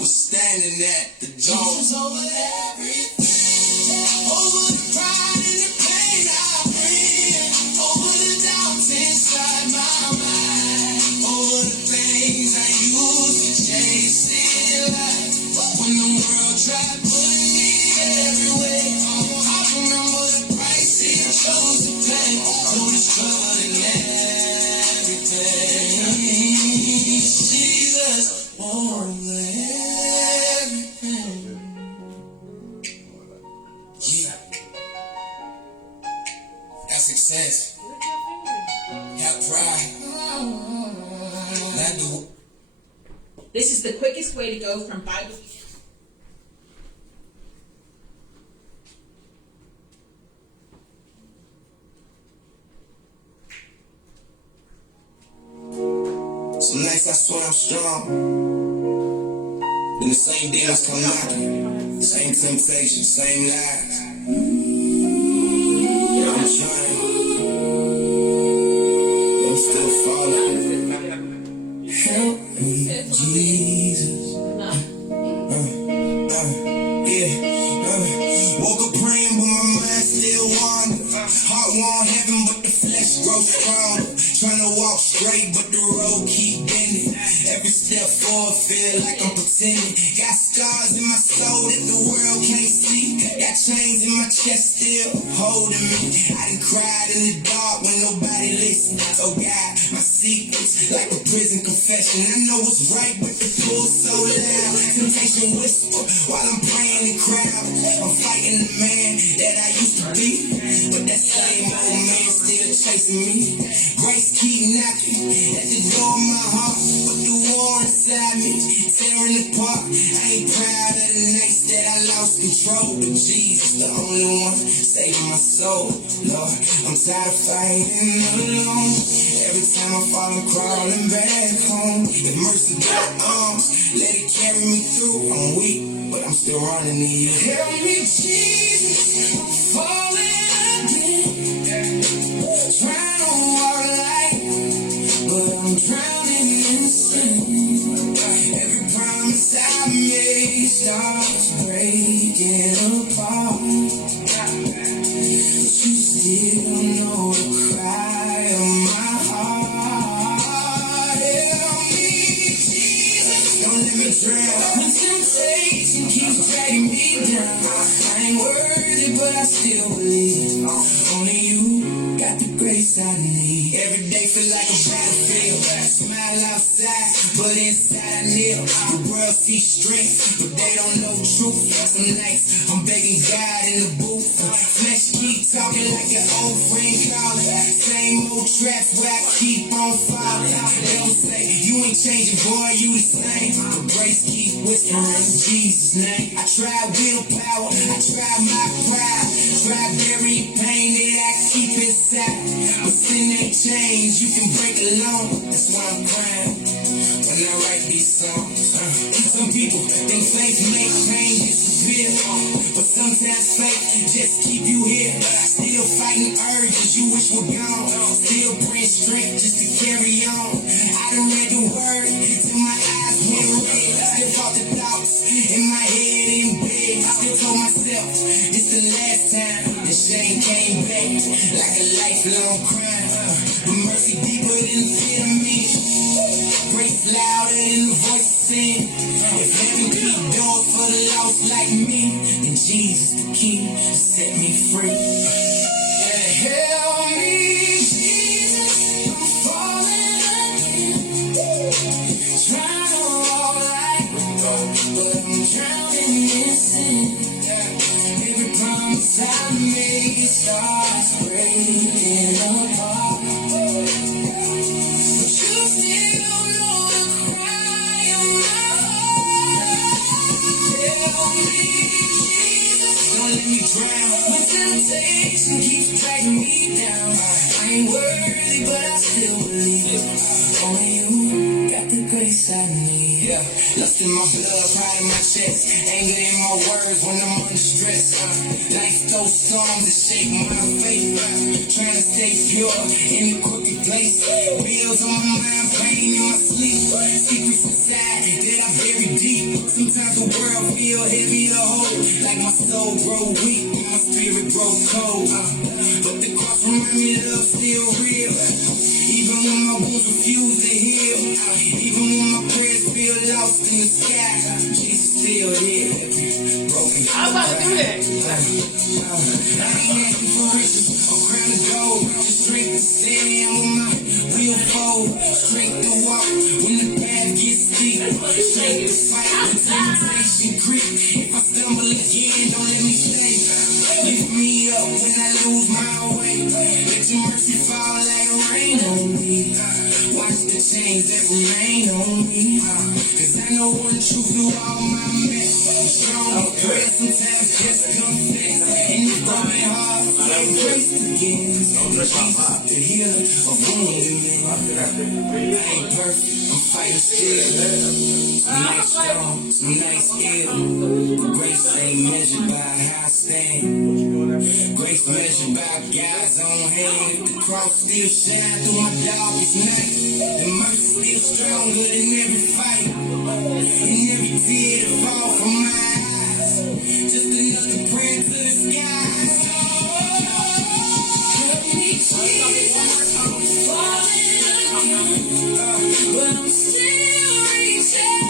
was standing at the door. Jesus over everything, over the pride and the pain I bring, over the doubts inside my mind, over the things I used to chase in life. When the world tried pulling me everywhere, I remember the price it chose to pay. So the struggle and everything, Jesus over everything. Yeah, that's success. Have pride. Not do. This is the quickest way to go from Bible. Some nights I swear I'm strong. Then the same demons come knocking. Same temptation, same lies. I'm trying. I'm still falling. Help me, Jesus. Woke up praying, but my mind still wanders. Heart want heaven, but the flesh grows stronger. Trying to walk straight, but the road keep bending. Every step forward feel like I'm pretending. Got scars in my soul that the world can't see. Got chains in my chest still holding me. I done cried in the dark when nobody listened. Oh God, my secrets like a prison confession. I know what's right, but the pull so loud. Temptation whisper while I'm playing the crowd. I'm fighting the man that I used to be, but that same old man still chasing me. Grace keep knocking at the door of my heart, but the war inside me tearing apart. I ain't proud of the nights that I lost control, but Jesus the only one saving my soul. Lord, I'm tired of fighting alone. Every time I fall, I'm crawling back home. If mercy got arms, let it carry me through. I'm weak, but I'm still running to you. Help me, Jesus, I'm falling again. Trying to walk light, but I'm drowning in sin. Every promise I made starts breaking apart. But you still know the cry of my heart. Help me, Jesus, don't let me drown. When temptation keeps dragging me down, I ain't worthy, but I still believe. Only you got the grace I need. Every day feel like a battlefield. Smile outside, but inside I kneel. The world sees strength, but they don't know truth. Some nights I'm begging God in the booth. Flesh keep talking like an old friend calling. Same old traps where I keep on falling. They don't say you ain't changing, boy, you the same. But grace keep whispering in Jesus' name. I tried willpower, I tried my pride, tried burying pain that I keep inside. But sin ain't changed, you can break alone. That's why I'm crying when I write these songs. Some people think faith make pain disappear, but sometimes faith just keep you here. Still fighting urges you wish were gone. Still praying strength just to carry on. I done read the word till my eyes went red. Still fought the thoughts in my head in bed. Still told myself it's the last time. The shame came back like a lifelong crime. But mercy deeper than the pit of me. Grace louder than the voice of sin. If heaven keep doors for the lost like me, then Jesus the key to set me free. Help me, Jesus, I'm falling again. Trying to walk right, but I'm drowning in sin. Every promise I made starts breaking apart. But you still know the cry of my heart. Help me, Jesus, don't let me drown. When temptation keeps dragging me down, I ain't worthy, but I still believe. Only you got the grace I need. Yeah, lust in my blood, pride in my chest, anger in my words when I'm under stress. Life those songs that shake my faith. Trying to stay pure in the crooked place. Bills on my mind, pain in my sleep. Secrets inside that I bury deep. Sometimes the world feel heavy to hold, like my soul grow weak and my spirit grow cold. But the cross remind me love still real. Even when my wounds refuse to heal, even when my prayers feel lost in the sky, Jesus still here. Broken. I'm about to do that. I ain't asking for riches or crown of gold, just strength to stand with my real fold, strength to walk when the path gets steep, strength to fight when temptation creep. If I stumble again, don't let me stay. Lift me up when I lose my way. Let your mercy fall like rain on me. Watch the chains that remain on me. Cause I know one truth through all my mess. Strong prayer sometimes just confess. In this broken heart, feel grace again. Jesus, the healer of wounded men. I ain't perfect, I'm fighting still. Some nights strong, some nights ill. But grace ain't measured by how I stand. Grace measured by God's own hand. If the cross still shine through my darkest night, the mercy still stronger than every fight. And every tear that fall from my eyes, just another prayer to the skies. Help me, Jesus, I'm falling, but I'm still reaching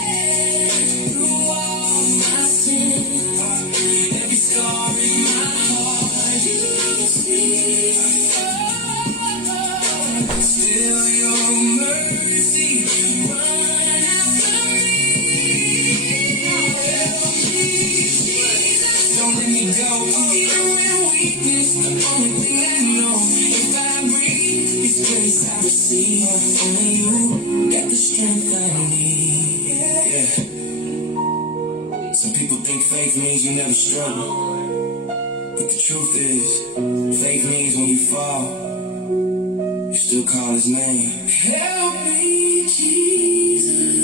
through all my sin. Every scar in my heart, you see. Still your mercy run after me. Help me, Jesus, don't let me go. Even when weakness, the only thing I know. If I breathe, it's grace I receive. Only you got the strength I need. Yeah. Some people think faith means you never struggle, but the truth is, faith means when you fall, you still call his name. Help me, Jesus.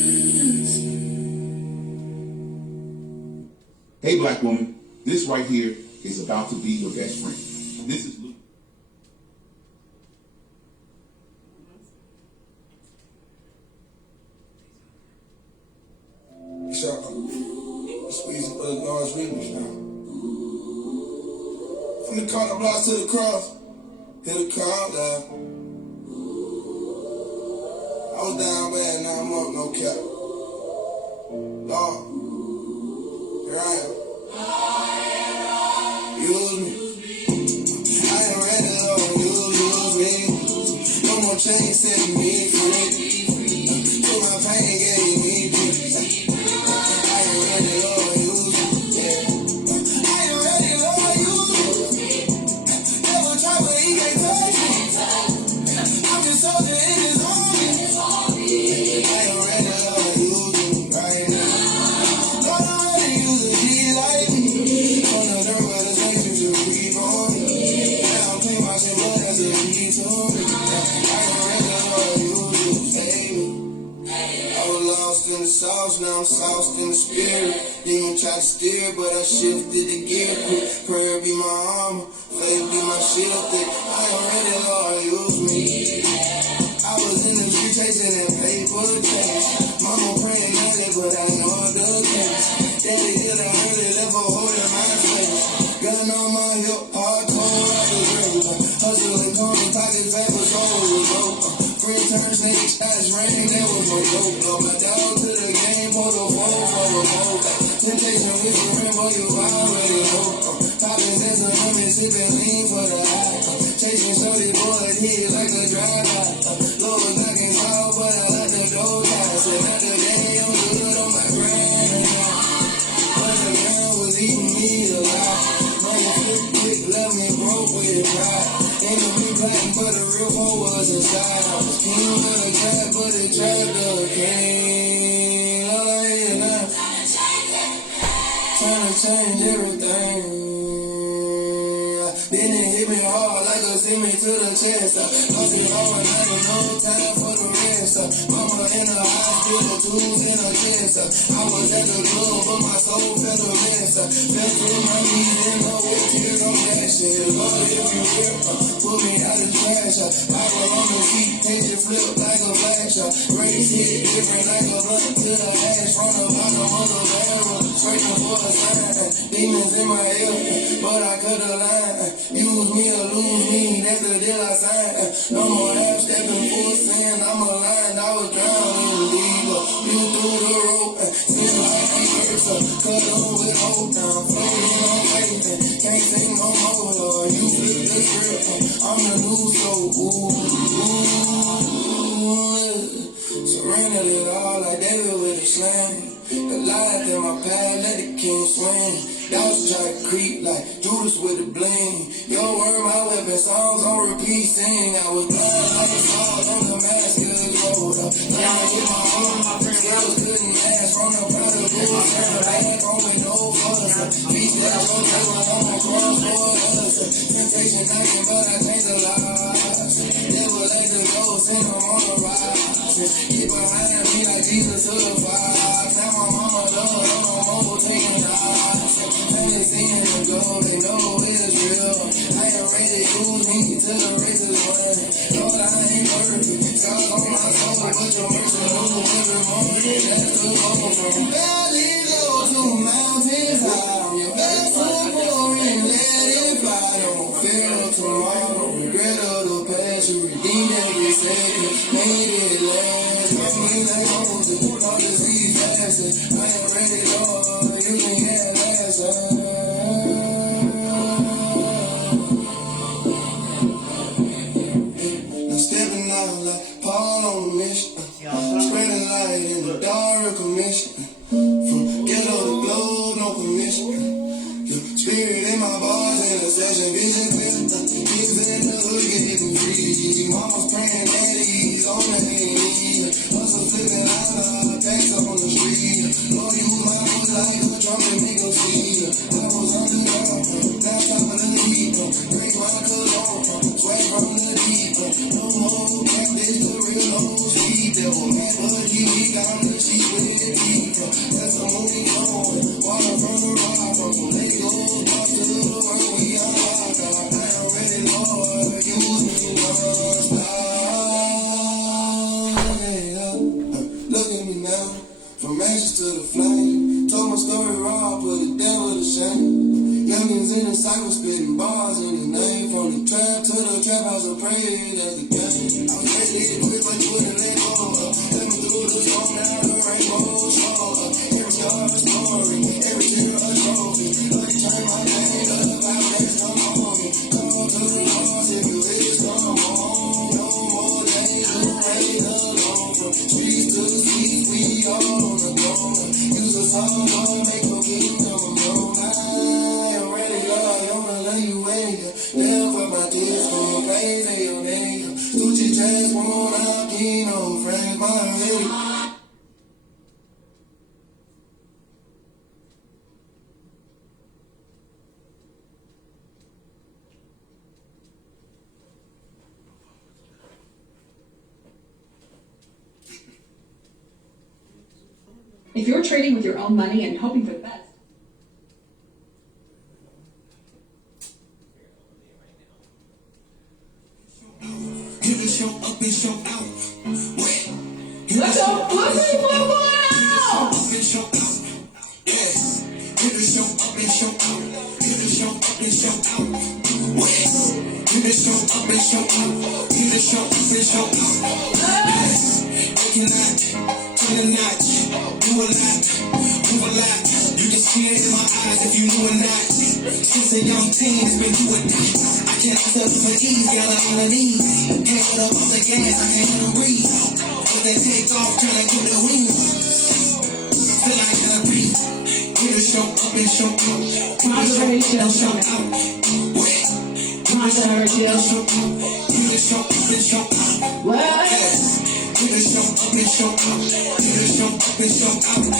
Hey, black woman, this right here is about to be your best friend. This is Luke. Squeezing for the Lord's weakness now. From the corner blocks to the cross, hit the crowd down. I was down bad, now I'm up, no cap. Lord, here I am. Use me. I ain't ready, Lord, use me. No more chains setting me free. Through my pain, gave me peace. I ain't ready, Lord, use me. Yeah. I ain't ready, Lord, use me. Never try, but he can't touch me. I'm just soldier in his army. I ain't ready, Lord, use me right now. Lord, I'm ready, use me, be like me. On the dirt where the saints used to breathe on me. Now I'm clean my shit, but that's a beat to me. I ain't ready, Lord, use me, baby. I was lost in the sauce, now I'm sauced in the spirit. Demon try to steer, but I shifted the gear quick. Prayer be my armor, faith be my shield thick. I ain't ready, Lord, use me. I was in the street chasing that paper chase. Mama praying early, but I know the case. Daddy hit her early, left a hole in my face. Gun on my hip, hardcore out the grave. Hustling, corner pockets, paper, soul was broke. Free turn, snakes, ass rain, that was my dope. Blow my dog to the game, pull the phone for the vote. Temptation with the rainbow, you already know. Poppins and some women sipping lean for the high. Chasing shorty boy, hit like a drive-by. Lord was knocking tall, but I like the door guy. Said not the day, I'm good on my grind. But the ground was eating me alive. Money flip quick, left me broke with pride. Ain't no me black, but the real one was inside. I was king of the trap, but the trap the king. All I hear now, trying to change everything. Then it hit me hard like a semen to the chest. Lost it all and I had no time for the rest. Mama in the hospital. answer. I was at the club, but my soul felt a answer. Fell to my knees and no with tears on that shit. Lord, if you will, put me out of trash. I was on the seat, tension flip like a flash. Race hit different like a blunt to the ash. From the bottom of the barrel, searching for a sign. Demons in my ear, but I cut a line. Use me or lose me, that's the deal I signed. No more half stepping, full sin, I'm aligned. I was drowning deeper, you through the rope. Seems like a versa, cut on with hope now. Floating on faith, can't take no more. Lord, you flip the script, I'm the new soul. Surrendered it all like David with a slam. The light in my past, let the king swing. Y'all try to creep like Judas with the bling. Your word, my weapon, songs on repeat, sing. I was blind like the stars on the Damascus road. Now with my own, my skills couldn't ask. From the prodigal, turn back on me, no fuss. Beast like your devil on the cross for us. Temptation knocking, but I changed the lies. Never let the ghost send them on the rise. Get behind me like Jesus to the fire. Now my mama love, I'm over taking lies. They seeing the gold, they know it's real. I am ready to use me to the race is won. Lord, I ain't perfect. Scars on my soul, but your mercy knows every moment. That's the goal from valley low to mountains high. Your vessel pouring, let it fly. Don't fear tomorrow, regret of the past. You redeemed every second, made it last. Come in like Moses, all the seas passing. I am ready, Lord, you can have last. Stepping out like Paul on a mission, spreading light in the dark commission. From ghetto to globe, no permission. The spirit in my bars in a session, vision clear. Kids in the hood getting free. Mama's praying, daddy's on the knees. Hustle flipping out, packs on the street. Lord, you my foot like a drum and make us see. I was on the ground, now top of the heat. Break my cologne, sweat from the deep. No more practice, the real old street. Devil mad, but he down the sheet with the deep. That's the movie going. Water from the rock, from the lake old talk to the world we are. I am ready, Lord, use me once. Look at me now, from ashes to the flame. Told my story raw, put the devil to shame. Youngins in the cycle spitting bars in his name. From the trap to the trap house, I pray that's the game. I was ready to quit, but you wouldn't let go. Let me through the storm, now the rainbow show. Every star a story, every tear a trophy. Like turn my name up, I bless come on me. Come to the cross if you wish, come on. No more days to wait alone. From streets to the seas, we all on the go. Use us all, Lord, make your kingdom grow. I am ready, Lord, I'm gonna let you wait. Live for my tears, for your praise and your name. Gucci dress, worn out, Kino, Frank, my lady. If you're trading with your own money and hoping for the best, Give a show up and show out. Let's go, pussy, move Up and show out. Yes. Give a show up and show out. Give a show up and show out. Yes. Give a show up and show out. Give a show up and show out. Yes. Make a lot, turn a notch. Do a lot, move a lot. You can see it in my eyes if you knew or not. Since a young teen, it's been do or die. I can't settle for ease, got her on her knees. Can't get up off the gas, I can't let her breathe. But they take off, trying to get the wings. Still I gotta breathe. Give a show up and show out. Give a show up and show out. Give a show up and show out. Give a show up and show out. Give a show up and show out. Give a show up and show out.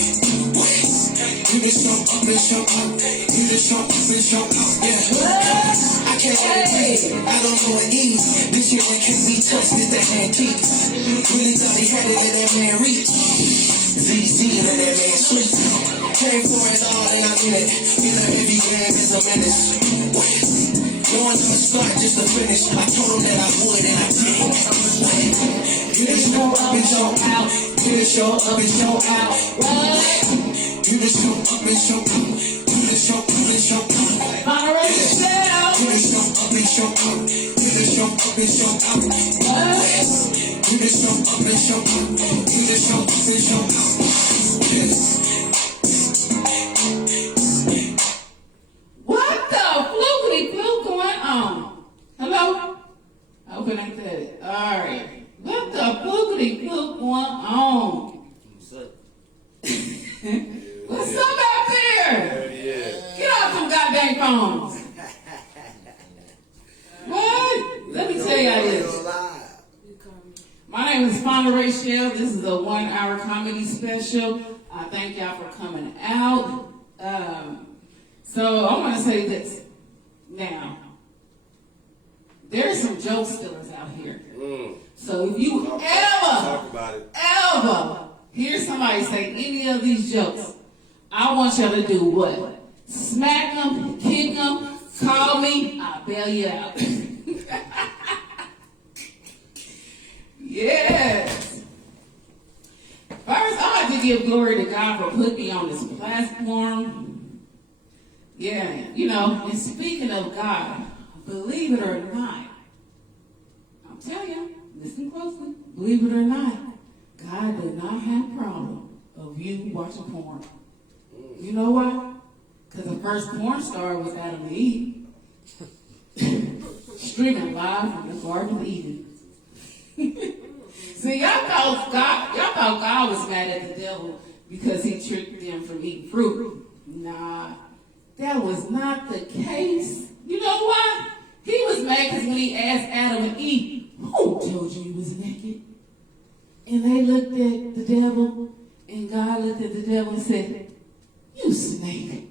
Give a show up and show out. Give a show up and show out. Yeah. I can't let it breathe. I don't know what ease. This shit can't be touched. It's that antique. Really thought he had it in that man reach. DZ and that man sweet. Came for it all and I mean it. Feel like every game is a menace. Knowing I'm a start just to finish. I told him that I would and I did. You just show up and show out. You just show up and show out. What? You just show up and show out. You just show up and show out. Fonda Rashelle. You just show up and show out. You just show up and show out. What? You just show up and show out. You just show up and show out. What the fluky fluke going on? Hello? I hope it ain't that. Alright. What the flukity fluke going on? What's up? What's up out there? Yeah. Get off them goddamn phones. What? Let me tell y'all this. My name is Fonda Rashelle. This is a 1-hour comedy special. I thank y'all for coming out. So I want to say this. Now, there's some joke stealers out here. So if you Talk about it. ever hear somebody say any of these jokes, I want y'all to do what? Smack them, kick them, call me, I'll bail you out. Yes. First, I like to give glory to God for putting me on this platform. Yeah, you know, and speaking of God, believe it or not, I'm telling you, listen closely, believe it or not, God does not have a problem of you watching porn. You know why? Because the first porn star was Adam and Eve. Streaming live from the Garden of Eden. See, y'all thought God was mad at the devil because he tricked them from eating fruit. Nah, that was not the case. You know why? He was mad because when he asked Adam and Eve, who told you he was naked? And they looked at the devil, and God looked at the devil and said, you snake.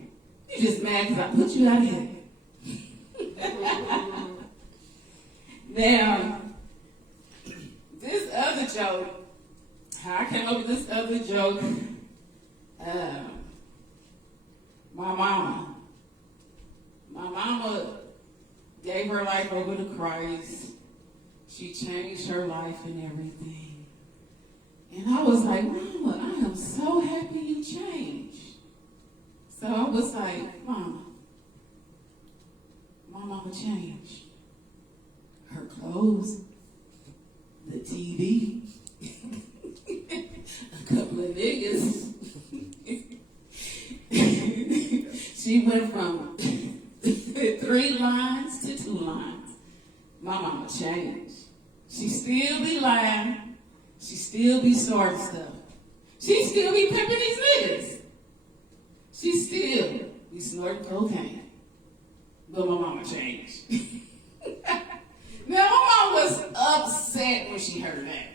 You just mad because I put you out of heaven. Now, this other joke, how I came up with this other joke, my mama gave her life over to Christ. She changed her life and everything. And I was like, Mama, I am so happy you changed. So I was like, Mama, my mama changed. Her clothes, the TV, a couple of niggas. She went from 3 lines to 2 lines. My mama changed. She still be lying. She still be starting stuff. She still be pimping these niggas. She still be snorting cocaine. But my mama changed. Now, my mom was upset when she heard that.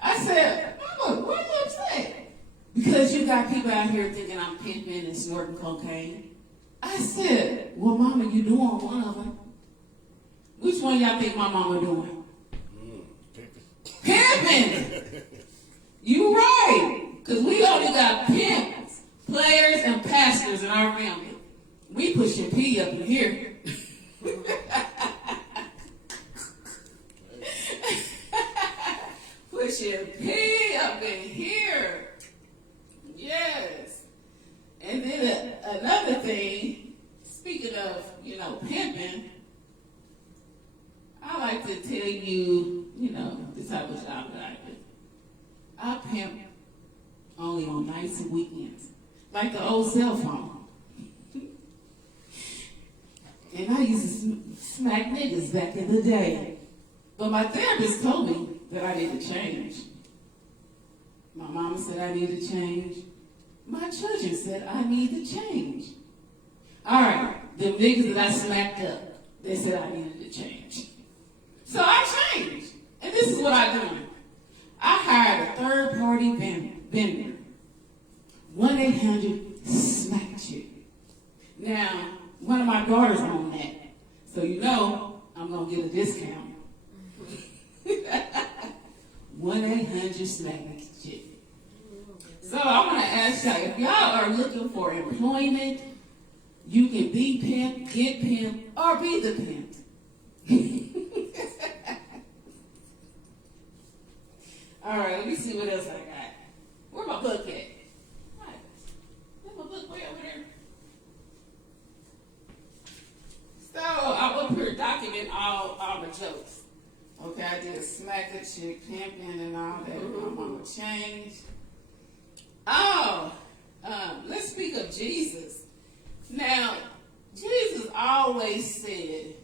I said, Mama, why are you upset? Because you got people out here thinking I'm pimping and snorting cocaine. I said, well, Mama, you doing one of them. Which one y'all think my mama doing? Pimping. You right. Because we only got pimps, players, and pastors in our family. We pushing P up in here. Pushing P up in here. Yes. And then another thing, speaking of, pimping, I like to tell you, the type of job that I do. I pimp only on nights and weekends, like the old cell phone. And I used to smack niggas back in the day. But my therapist told me that I need to change. My mama said I need to change. My children said I need to change. All right, the niggas that I smacked up, they said I needed to change. So I changed. And this is what I do. I hired a third-party vendor. 1-800-SMACK-YOU. Now, one of my daughters on that. So I'm going to get a discount. 1-800-SMACK-YOU. So I want to ask y'all, if y'all are looking for employment, you can be pimp, get pimp, or be the pimp. All right, let me see what else I got. Where my book at? What? There's my book way over there. So I'm up here documenting all the jokes. Okay, I did smack a chick, pimping, and all that. My mama changed. Oh, let's speak of Jesus. Now, Jesus always said,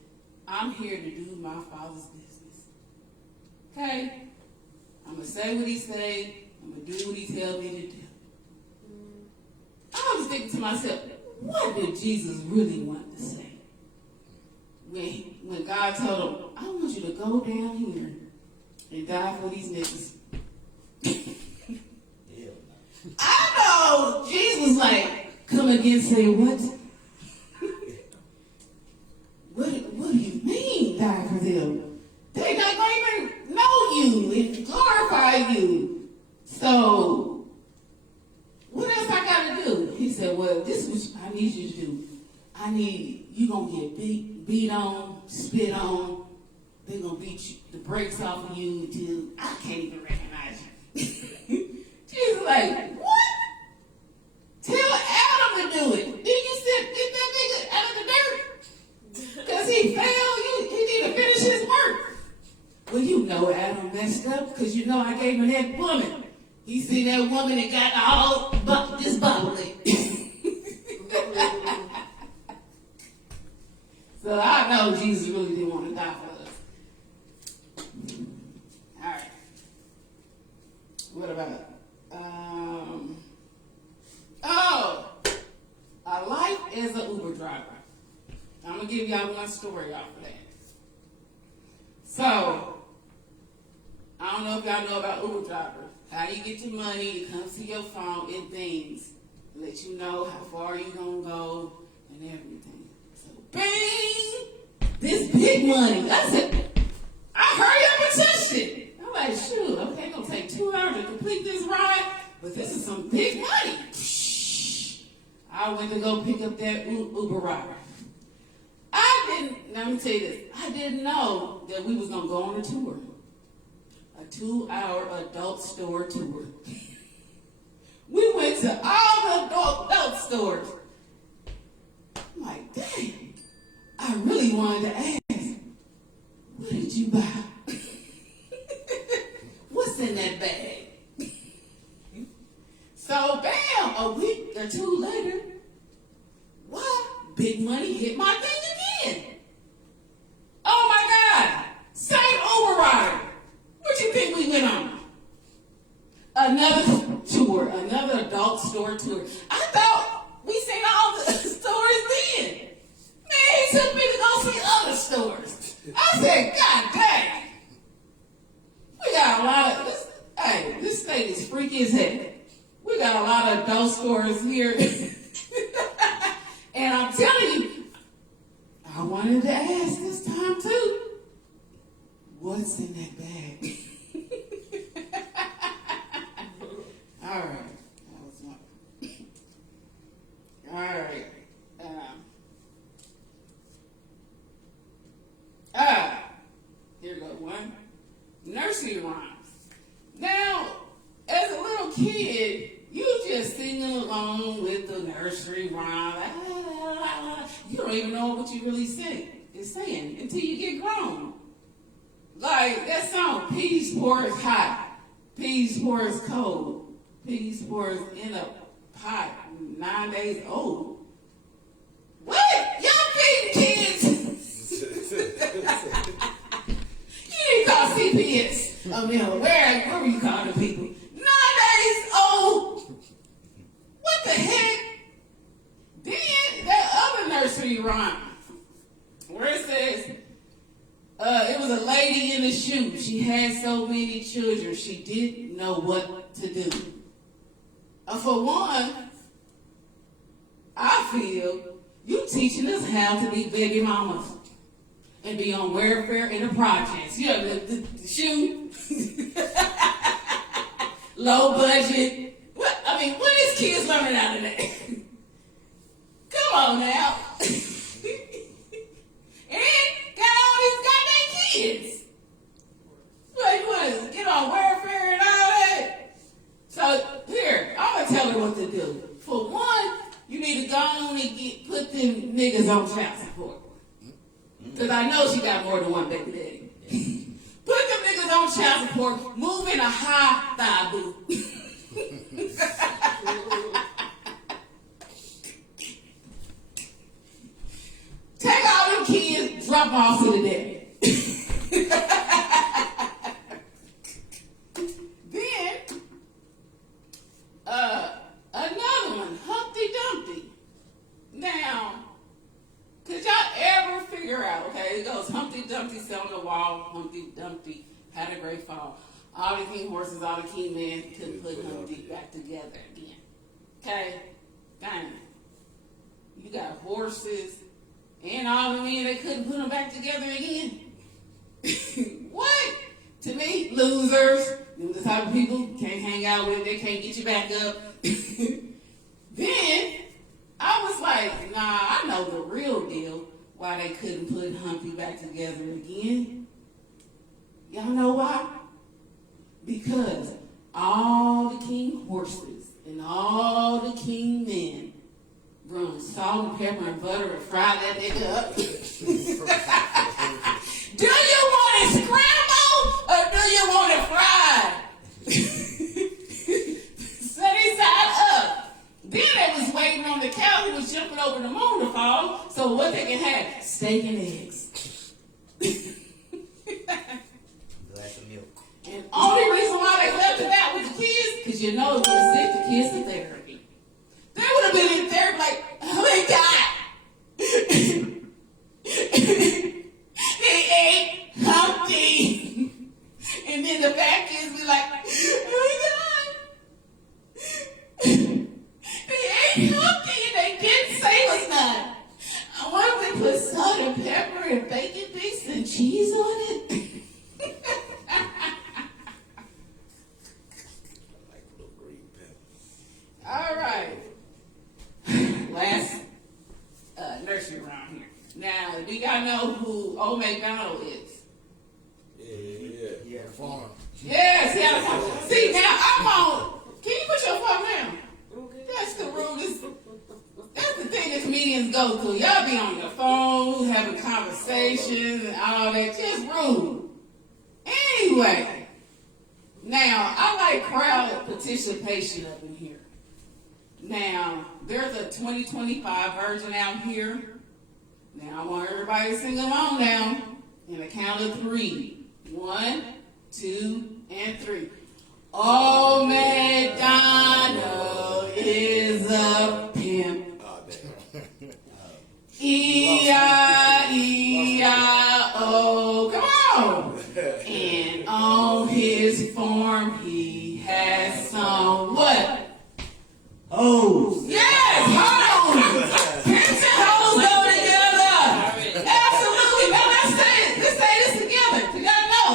I'm here to do my Father's business. Okay? I'm going to say what he say. I'm going to do what he tell me to do. I was thinking to myself, what did Jesus really want to say? When God told him, I want you to go down here and die for these niggas. I know Jesus was like, come again, say what? What do you mean die for them? They not going to even know you and glorify you. So, what else I got to do? He said, well, this is what I need you to do. You going to get beat on, spit on. They're going to beat you, the brakes off of you until I can't even recognize you. Jesus like, what? Tell Adam to do it. Then you said, get that nigga out of the dirt. Because he failed. He need to finish his work. Well, you know Adam messed up because you know I gave him that woman. He see that woman and got all just bubbling. So I know Jesus really didn't want to die for us. All right. What about a life as an Uber driver. I'm gonna give y'all one story off of that. So I don't know if y'all know about Uber drivers. How you get your money? It comes to your phone. It dings, let you know how far you gonna go and everything. So bing, this big money. I said, I hurry up and touched it. I'm like, shoot, okay, gonna take 2 hours to complete this ride, but this is some big money. I went to go pick up that Uber rider. Let me tell you this, I didn't know that we was gonna go on a tour. A 2-hour adult store tour. We went to all the adult stores. I'm like, dang, I really wanted to ask, what did you buy? What's in that bag? So, bam, a week or two later, what? Big money hit my thing again. Oh my God, same Uber rider. What you think we went on? Another tour, another adult store tour. I thought we seen all the stores then. Man, he took me to go see other stores. I said, God dang. We got a lot of this. Hey, this state is freaky as heck. We got a lot of adult stores here. And I'm telling you, I wanted to ask this time too. What's in that bag? All right. That was one. All right. Here we go. One. Nursery rhymes. Now, as a little kid, you just singing along with the nursery rhyme. You don't even know what you really is saying until you get grown. Like that song, peas pours hot, peas pours cold, peas pours in a pot, 9 days old. What? Y'all feeding kids? You need to call CPS. Where were you calling people? 9 days old. What the heck? Then that other nursery rhyme where it says, it was a lady in a shoe. She had so many children, she didn't know what to do. For one, I feel you teaching us how to be baby mamas and be on welfare in the projects. You know, the shoe, low budget. What? I mean, what is kids learning out of that? Come on now. And got all these goddamn kids. Like, what? Get on welfare and all that? So, here, I'm going to tell her what to do. For one, you need to go on and put them niggas on child support. Because I know she got more than one baby daddy. Put them niggas on child support. Move in a high thigh boo. Take all them kids, drop off to the daddy. Then, another one, Humpty Dumpty. Now, could y'all ever figure out, okay, it goes Humpty Dumpty sat on the wall, Humpty Dumpty had a great fall. All the king horses, all the king men couldn't put Humpty back together again. Okay? Dang. You got horses and all the men that couldn't put them back together again. What? To me, losers. Them the type of people you can't hang out with, they can't get you back up. Then I was like, nah, I know the real deal why they couldn't put Humpty back together again. Y'all know why? Because all the king horses and all the king men run salt and pepper and butter and fry that nigga up. Do you want it scrambled or do you want it fried? Sunny side up. Then they was waiting on the cow who was jumping over the moon to fall. So what they can have? Steak and eggs. Glass of milk. And only reason why they left it out with the kids, because you know it would send the kids to therapy. They would have been in therapy like, oh my God. They ate Humpty. And then the back kids be like, oh my God. They ate Humpty and they didn't save us none. I wonder if we put salt and pepper and bacon bits and cheese on it. All right. Last nursery around here. Now, do y'all know who Old McDonald is? Yeah, farm. Yes, he had a phone. See, now I'm on. Can you put your phone down? That's the rudest. That's the thing that comedians go through. Y'all be on your phone, having conversations and all that. Just rude. Anyway, now I like crowd participation up in here. Now, there's a 2025 version out here. Now, I want everybody to sing along now. In a count of 3. 1, 2, and 3. Old MacDonald is a pimp. E-I-E-I-O. Come on. And on his farm he has some what? Oh! Yes, hold on. Pimps and hoes go together. Absolutely. No, let's say this together. You gotta know.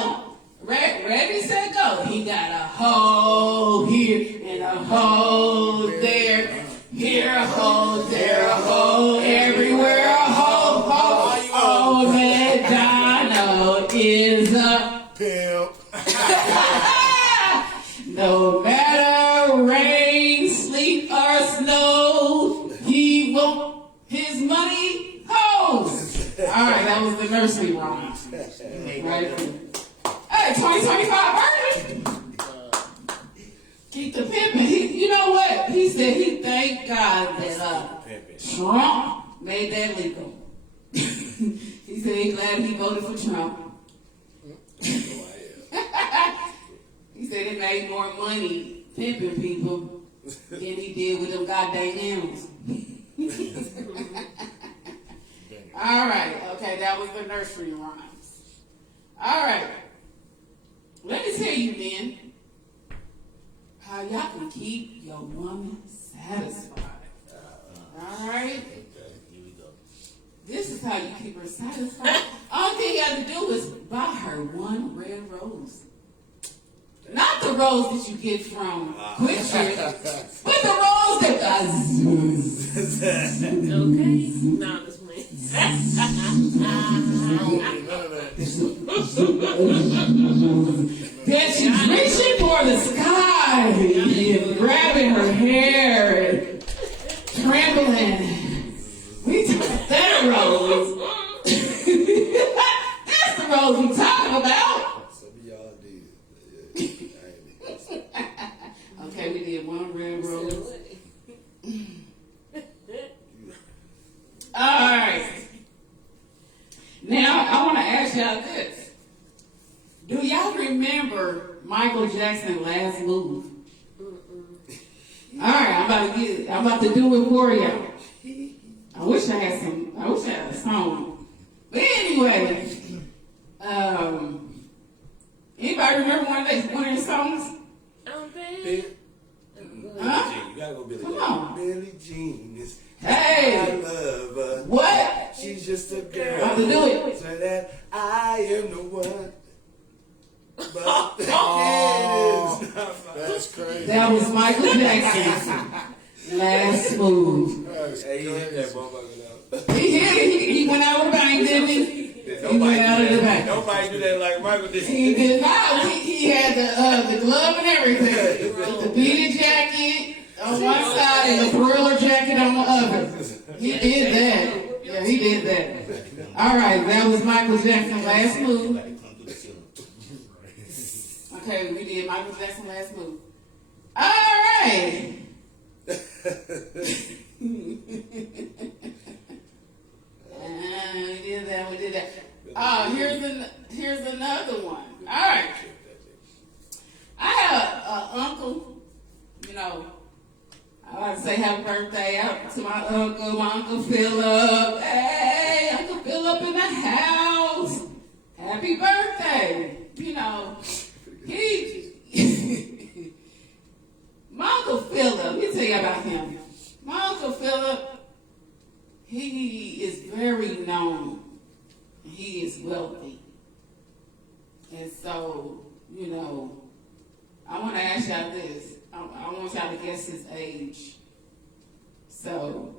Ready, set, go. He got a hoe here and a hoe there. Here a hoe, there a hoe, everywhere a hoe, hoe. Oh, MacDonald is a Pimp. no matter rain, sleet, or snow, he won't his money hoes. All right, that was the nursery rhyme. Right? Hey, 2025 version. Keep the pimping. You know what? He said he thanked God that Trump made that legal. He said he's glad he voted for Trump. He said he made more money pimping people than he did with them goddamn animals. All right. Okay, that was the nursery rhymes. All right. Let me tell you then how y'all can keep your woman satisfied. All right? Okay, here we go. This is how you keep her satisfied. All thing you have to do is buy her one red rose. Not the rose that you get from Quick Trip, but the rose that Okay. Nah, this man. that she's reaching for the sky and grabbing her hair and trembling. We talking that rose. That's the rose we talking about. Some of y'all did. Okay, we did one red rose. All right. Now, I want to ask y'all this. Do y'all remember Michael Jackson's last move? All right, I'm about to do it for y'all. I wish I had a song. But anyway, anybody remember one of his songs? Baby. Huh? You gotta go Billie Come Jean. on. Billie Jean is Hey. I love her. What? She's just a girl. About to do it. So that I am the one. But That's crazy. That was Michael Jackson's last move. Hey, he hit that motherfucker though. He went out with a bang, didn't he? He went out of the bang. Nobody do that like Michael did. He did not. He had the glove and everything. The beaded jacket on one side and the thriller jacket on the other. He did that. Yeah, he did that. All right, that was Michael Jackson's last move. Okay, we did Michael Jackson's last move. All right. We did that. Here's another one. All right. I have an uncle, you know, I like to say happy birthday out to my Uncle Philip. Hey, Uncle Philip in the house. Happy birthday. You know, my Uncle Philip, let me tell you about him. My Uncle Philip, he is very known. He is wealthy. And so, you know, I want to ask y'all this. I want y'all to guess his age. So,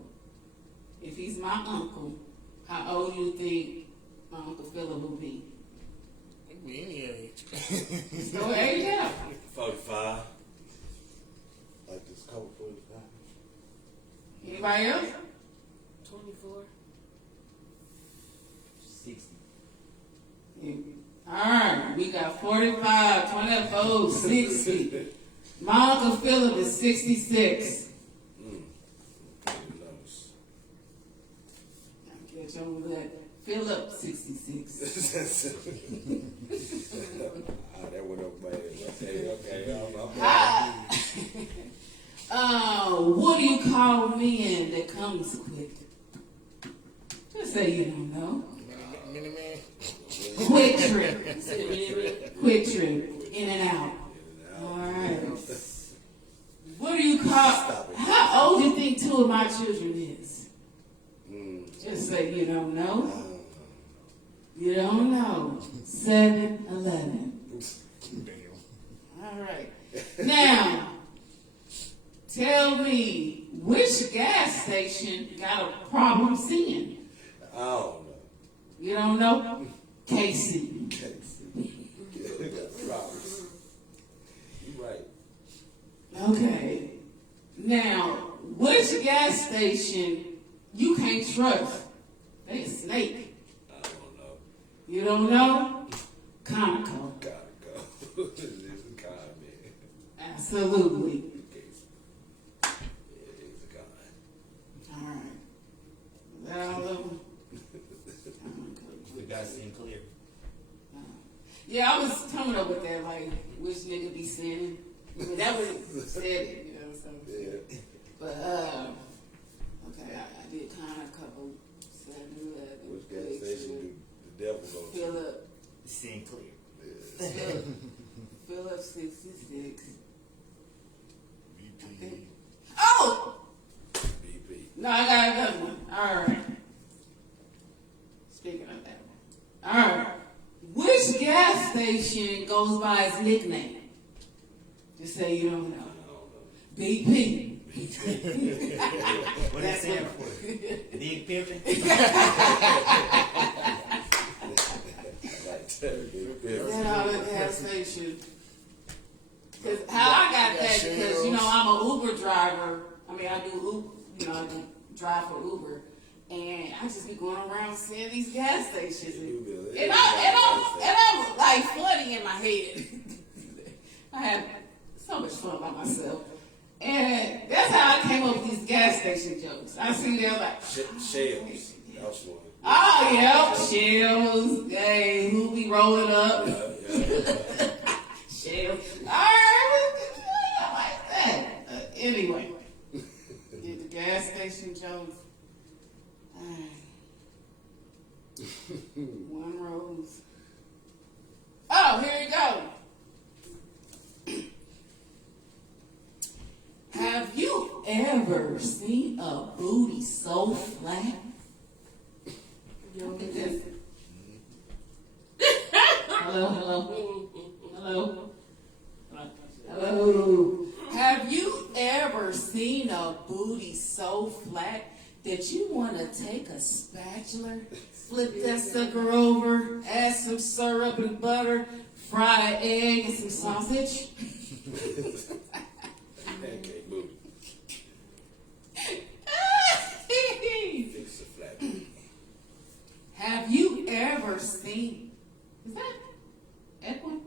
if he's my uncle, how old do you think my Uncle Philip will be? It can be any age. So age out. 45. Like this coat 45. Anybody else? 24. 60. All right, we got 45, 24, 60. My Uncle Philip is 66. I'll catch on with that. Philip, 66. That went up bad. Okay. What do you call men that comes quick? Just say you don't know. Mini man. Quick trip. Quick trip. In and out. All right. What do you call? How old do you think two of my children is? Just say you don't know. You don't know. 7, 11. Damn. All right. Now, tell me which gas station got a problem seeing? I don't know. You don't know? Casey. You right. Okay. Now, which gas station you can't trust? They a snake. I don't know. You don't know? Conoco. Gotta go. This is a con, man. Absolutely. It is a con. All right. Is that all of them? The guy seemed clear. Yeah, I was coming up with that, like, which nigga be sinning. But that was said it, you know, so. Yeah. But, okay, I did Conoco, 7-11. Which gas station do the devil go to? Philip. Seemed clear. Philip 66. BP. Okay. Oh! BP. No, I got another one. All right. Speaking of that one. All right. Which gas station goes by its nickname? Just say you don't know. BP. What they stand for? Big pimpin'? That all the gas station. Cause how I got that because I'm an Uber driver. I mean I do I do drive for Uber, and I just be going around seeing these gas stations, and I'm like flooding in my head. I have so much fun by myself, and that's how I came up with these gas station jokes. I see they're like Shells. That's one. oh yeah, shells. Hey, who be rolling up? Shells. All right, I like that. Anyway, did the gas station jokes. All right. One rose. Oh, here you go. Have you ever seen a booty so flat? Look at this. Hello. Have you ever seen a booty so flat that you want to take a spatula, flip that sucker over, add some syrup and butter, fry an egg and some sausage? Pancake booty. Fix the flat. Have you ever seen? Is that Edwin?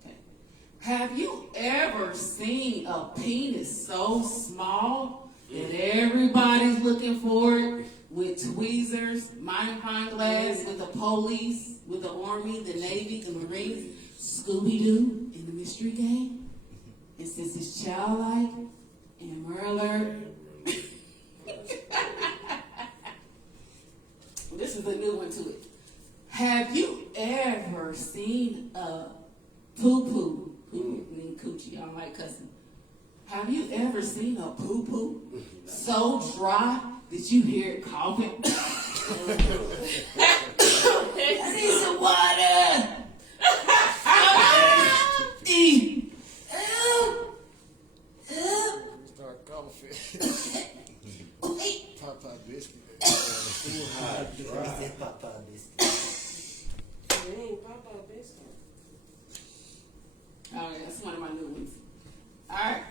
Okay. Have you ever seen a penis so small that everybody's looking for it with tweezers, magnifying glass, with the police, with the army, the navy, the marines, Scooby-Doo, and the mystery game? And since it's childlike and murder. This is a new one to it. Have you ever seen a poo-poo? Poo mean coochie. I don't like cussing. Have you ever seen a poo-poo so dry that you hear it coughing? I need some water. Start coughing. Papa biscuit. Too hot, dry. Papa biscuit. Papa biscuit. Oh, yeah, that's one of my new ones. All right.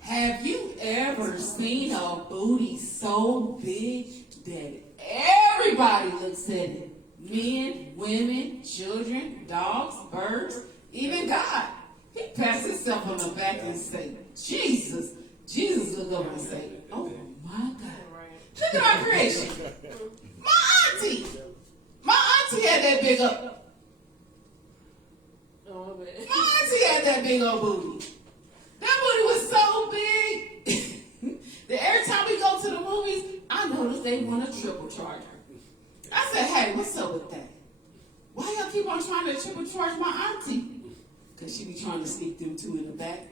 Have you ever seen a booty so big that everybody looks at it? Men, women, children, dogs, birds, even God. He pats himself on the back and say, Jesus. Jesus look over and say, oh my God. Look at my creation. My auntie. My auntie had that big up. Oh, man. My auntie had that big old booty. That booty was so big that every time we go to the movies, I noticed they want a triple charger. I said, hey, what's up with that? Why y'all keep on trying to triple charge my auntie? Because she be trying to sneak them two in the back.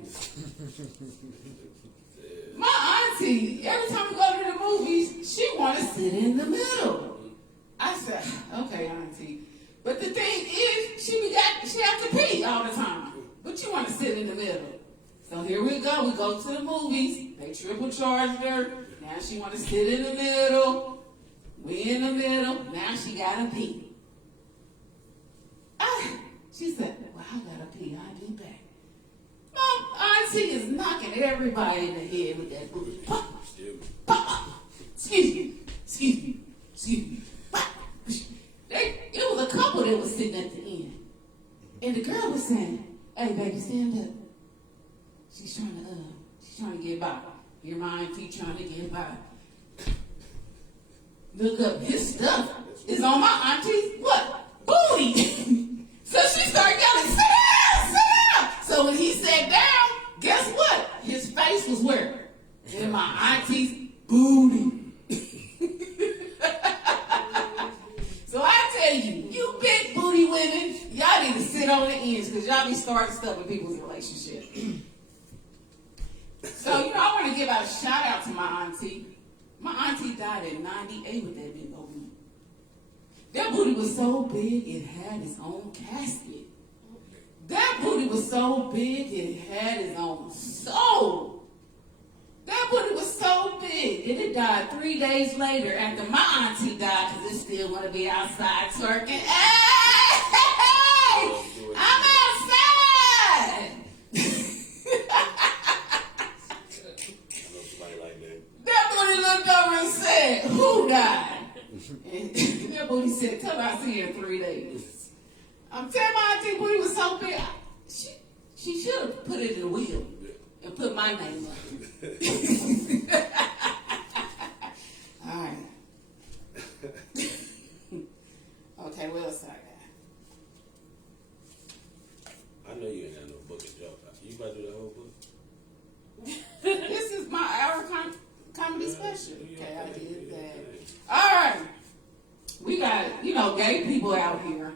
My auntie, every time we go to the movies, she want to sit in the middle. I said, okay, auntie. But the thing is, she have to pee all the time. But you want to sit in the middle. So here we go. We go to the movies. They triple charged her. Now she want to sit in the middle. We in the middle. Now she got to pee. She said, well, I got to pee. I'll be back. My auntie is knocking everybody in the head with that booty. Pop, pop. Excuse me. Pop. It was a couple that was sitting at the end. And the girl was saying, hey, baby, stand up. She's trying to get by. Your mind keep trying to get by. Look up, his stuff is on my auntie's what? Booty. So she started yelling, sit down. So when he sat down, guess what? His face was where? In my auntie's booty. So I tell you big booty women, y'all need to sit on the ends because y'all be starting stuff in people's relationships. So, I want to give out a shout out to my auntie. My auntie died at 98 with that big old booty. That booty was so big, it had its own casket. That booty was so big it had its own soul. That booty was so big and it died 3 days later after my auntie died because it still want to be outside twerking. Hey! I'm outside! That booty looked over and said, who died? And that booty said, tell her I'll see you in 3 days. I'm telling my auntie booty was so big, she should have put it in the wheel and put my name on it. All right. Okay, what else I got? I know you ain't got no book and joke. You about to do the whole book? This is my hour comedy special. Okay, I did that. All right. We got, gay people out here.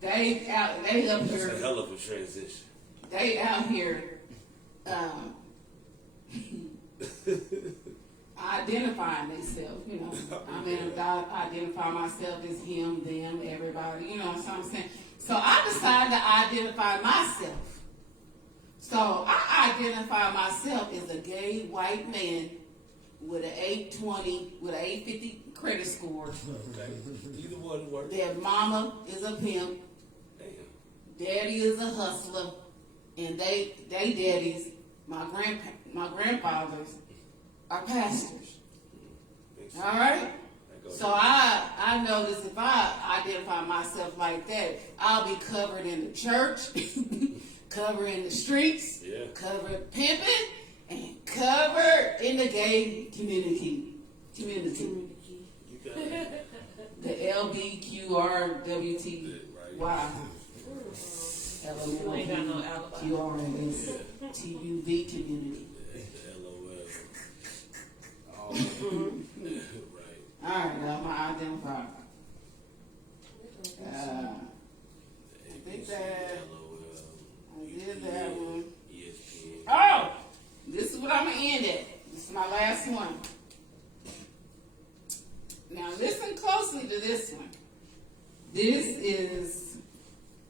They up That's here. a hell of a transition. They out here identifying themselves, I mean, I identify myself as him, them, everybody, what I'm saying? So I decided to identify myself. So I identify myself as a gay white man with an 820, with an 850 credit score. Okay. Either one works. Their mama is a pimp. Damn. Daddy is a hustler. And they daddies, my grandfathers, are pastors. All right? So I notice if I identify myself like that, I'll be covered in the church, covered in the streets, covered pimping, and covered in the gay community. You got it. The LBQRWTY. You ain't got no alibi. QRSTUV community. LOL. Right. All right, that's my identifier. I think that I did that one. Oh, this is what I'm gonna end at. This is my last one. Now listen closely to this one. This is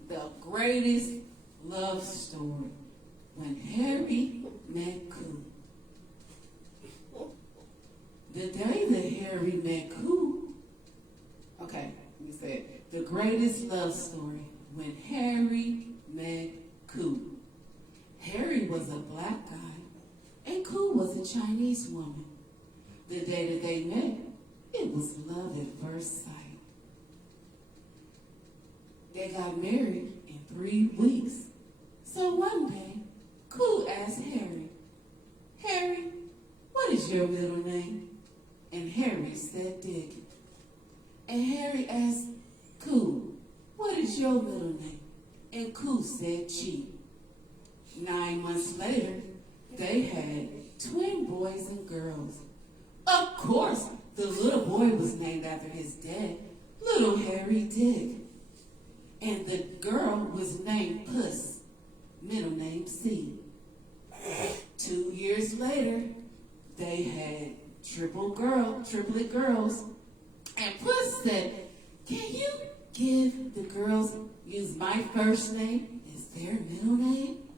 the greatest love story when Harry met Coo. The day that Harry met Coo, okay, let me say it. The greatest love story when Harry met Coo. Harry was a black guy and Coo was a Chinese woman. The day that they met, it was love at first sight. They got married in 3 weeks. So one day, Coo asked Harry, Harry, what is your middle name? And Harry said Dick. And Harry asked Coo, what is your middle name? And Coo said Chi. 9 months later, they had twin boys and girls. Of course, the little boy was named after his dad, Little Harry Dick. And the girl was named Puss, middle name C. 2 years later, they had triplet girls. And Puss said, can you give the girls, use my first name as their middle name?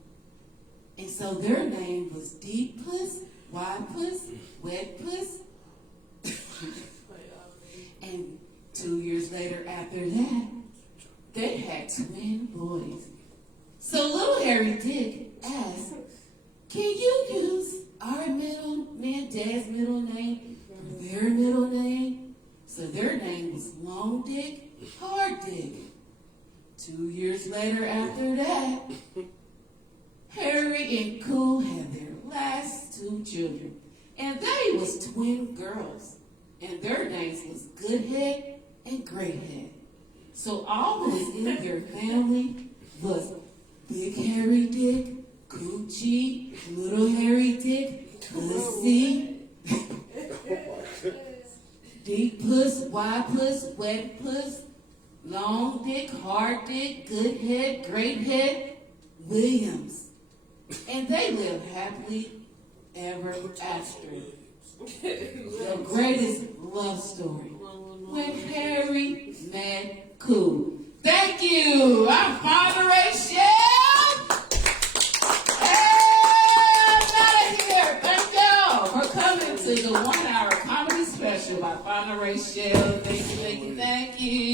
And so their name was Deep Puss, Wide Puss, Wet Puss. And 2 years later after that, they had twin boys. So little Harry Dick asked, can you use our middle name, Dad's middle name, for their middle name? So their name was Long Dick, Hard Dick. 2 years later after that, Harry and Coo had their last 2 children. And they was twin girls. And their names was Goodhead and Greathead. So all that was in their family was Big Harry Dick, Coochie, Little Harry Dick, Pussy, Deep Puss, Wide Puss, Wet Puss, Long Dick, Hard Dick, Good Head, Great Head, Williams. And they lived happily ever after. The greatest love story when Harry met Coo. Thank you. I'm Fonda Rashelle. And out of here. Thank y'all for coming to the 1 hour comedy special by Fonda Rashelle. Thank you, thank you, thank you.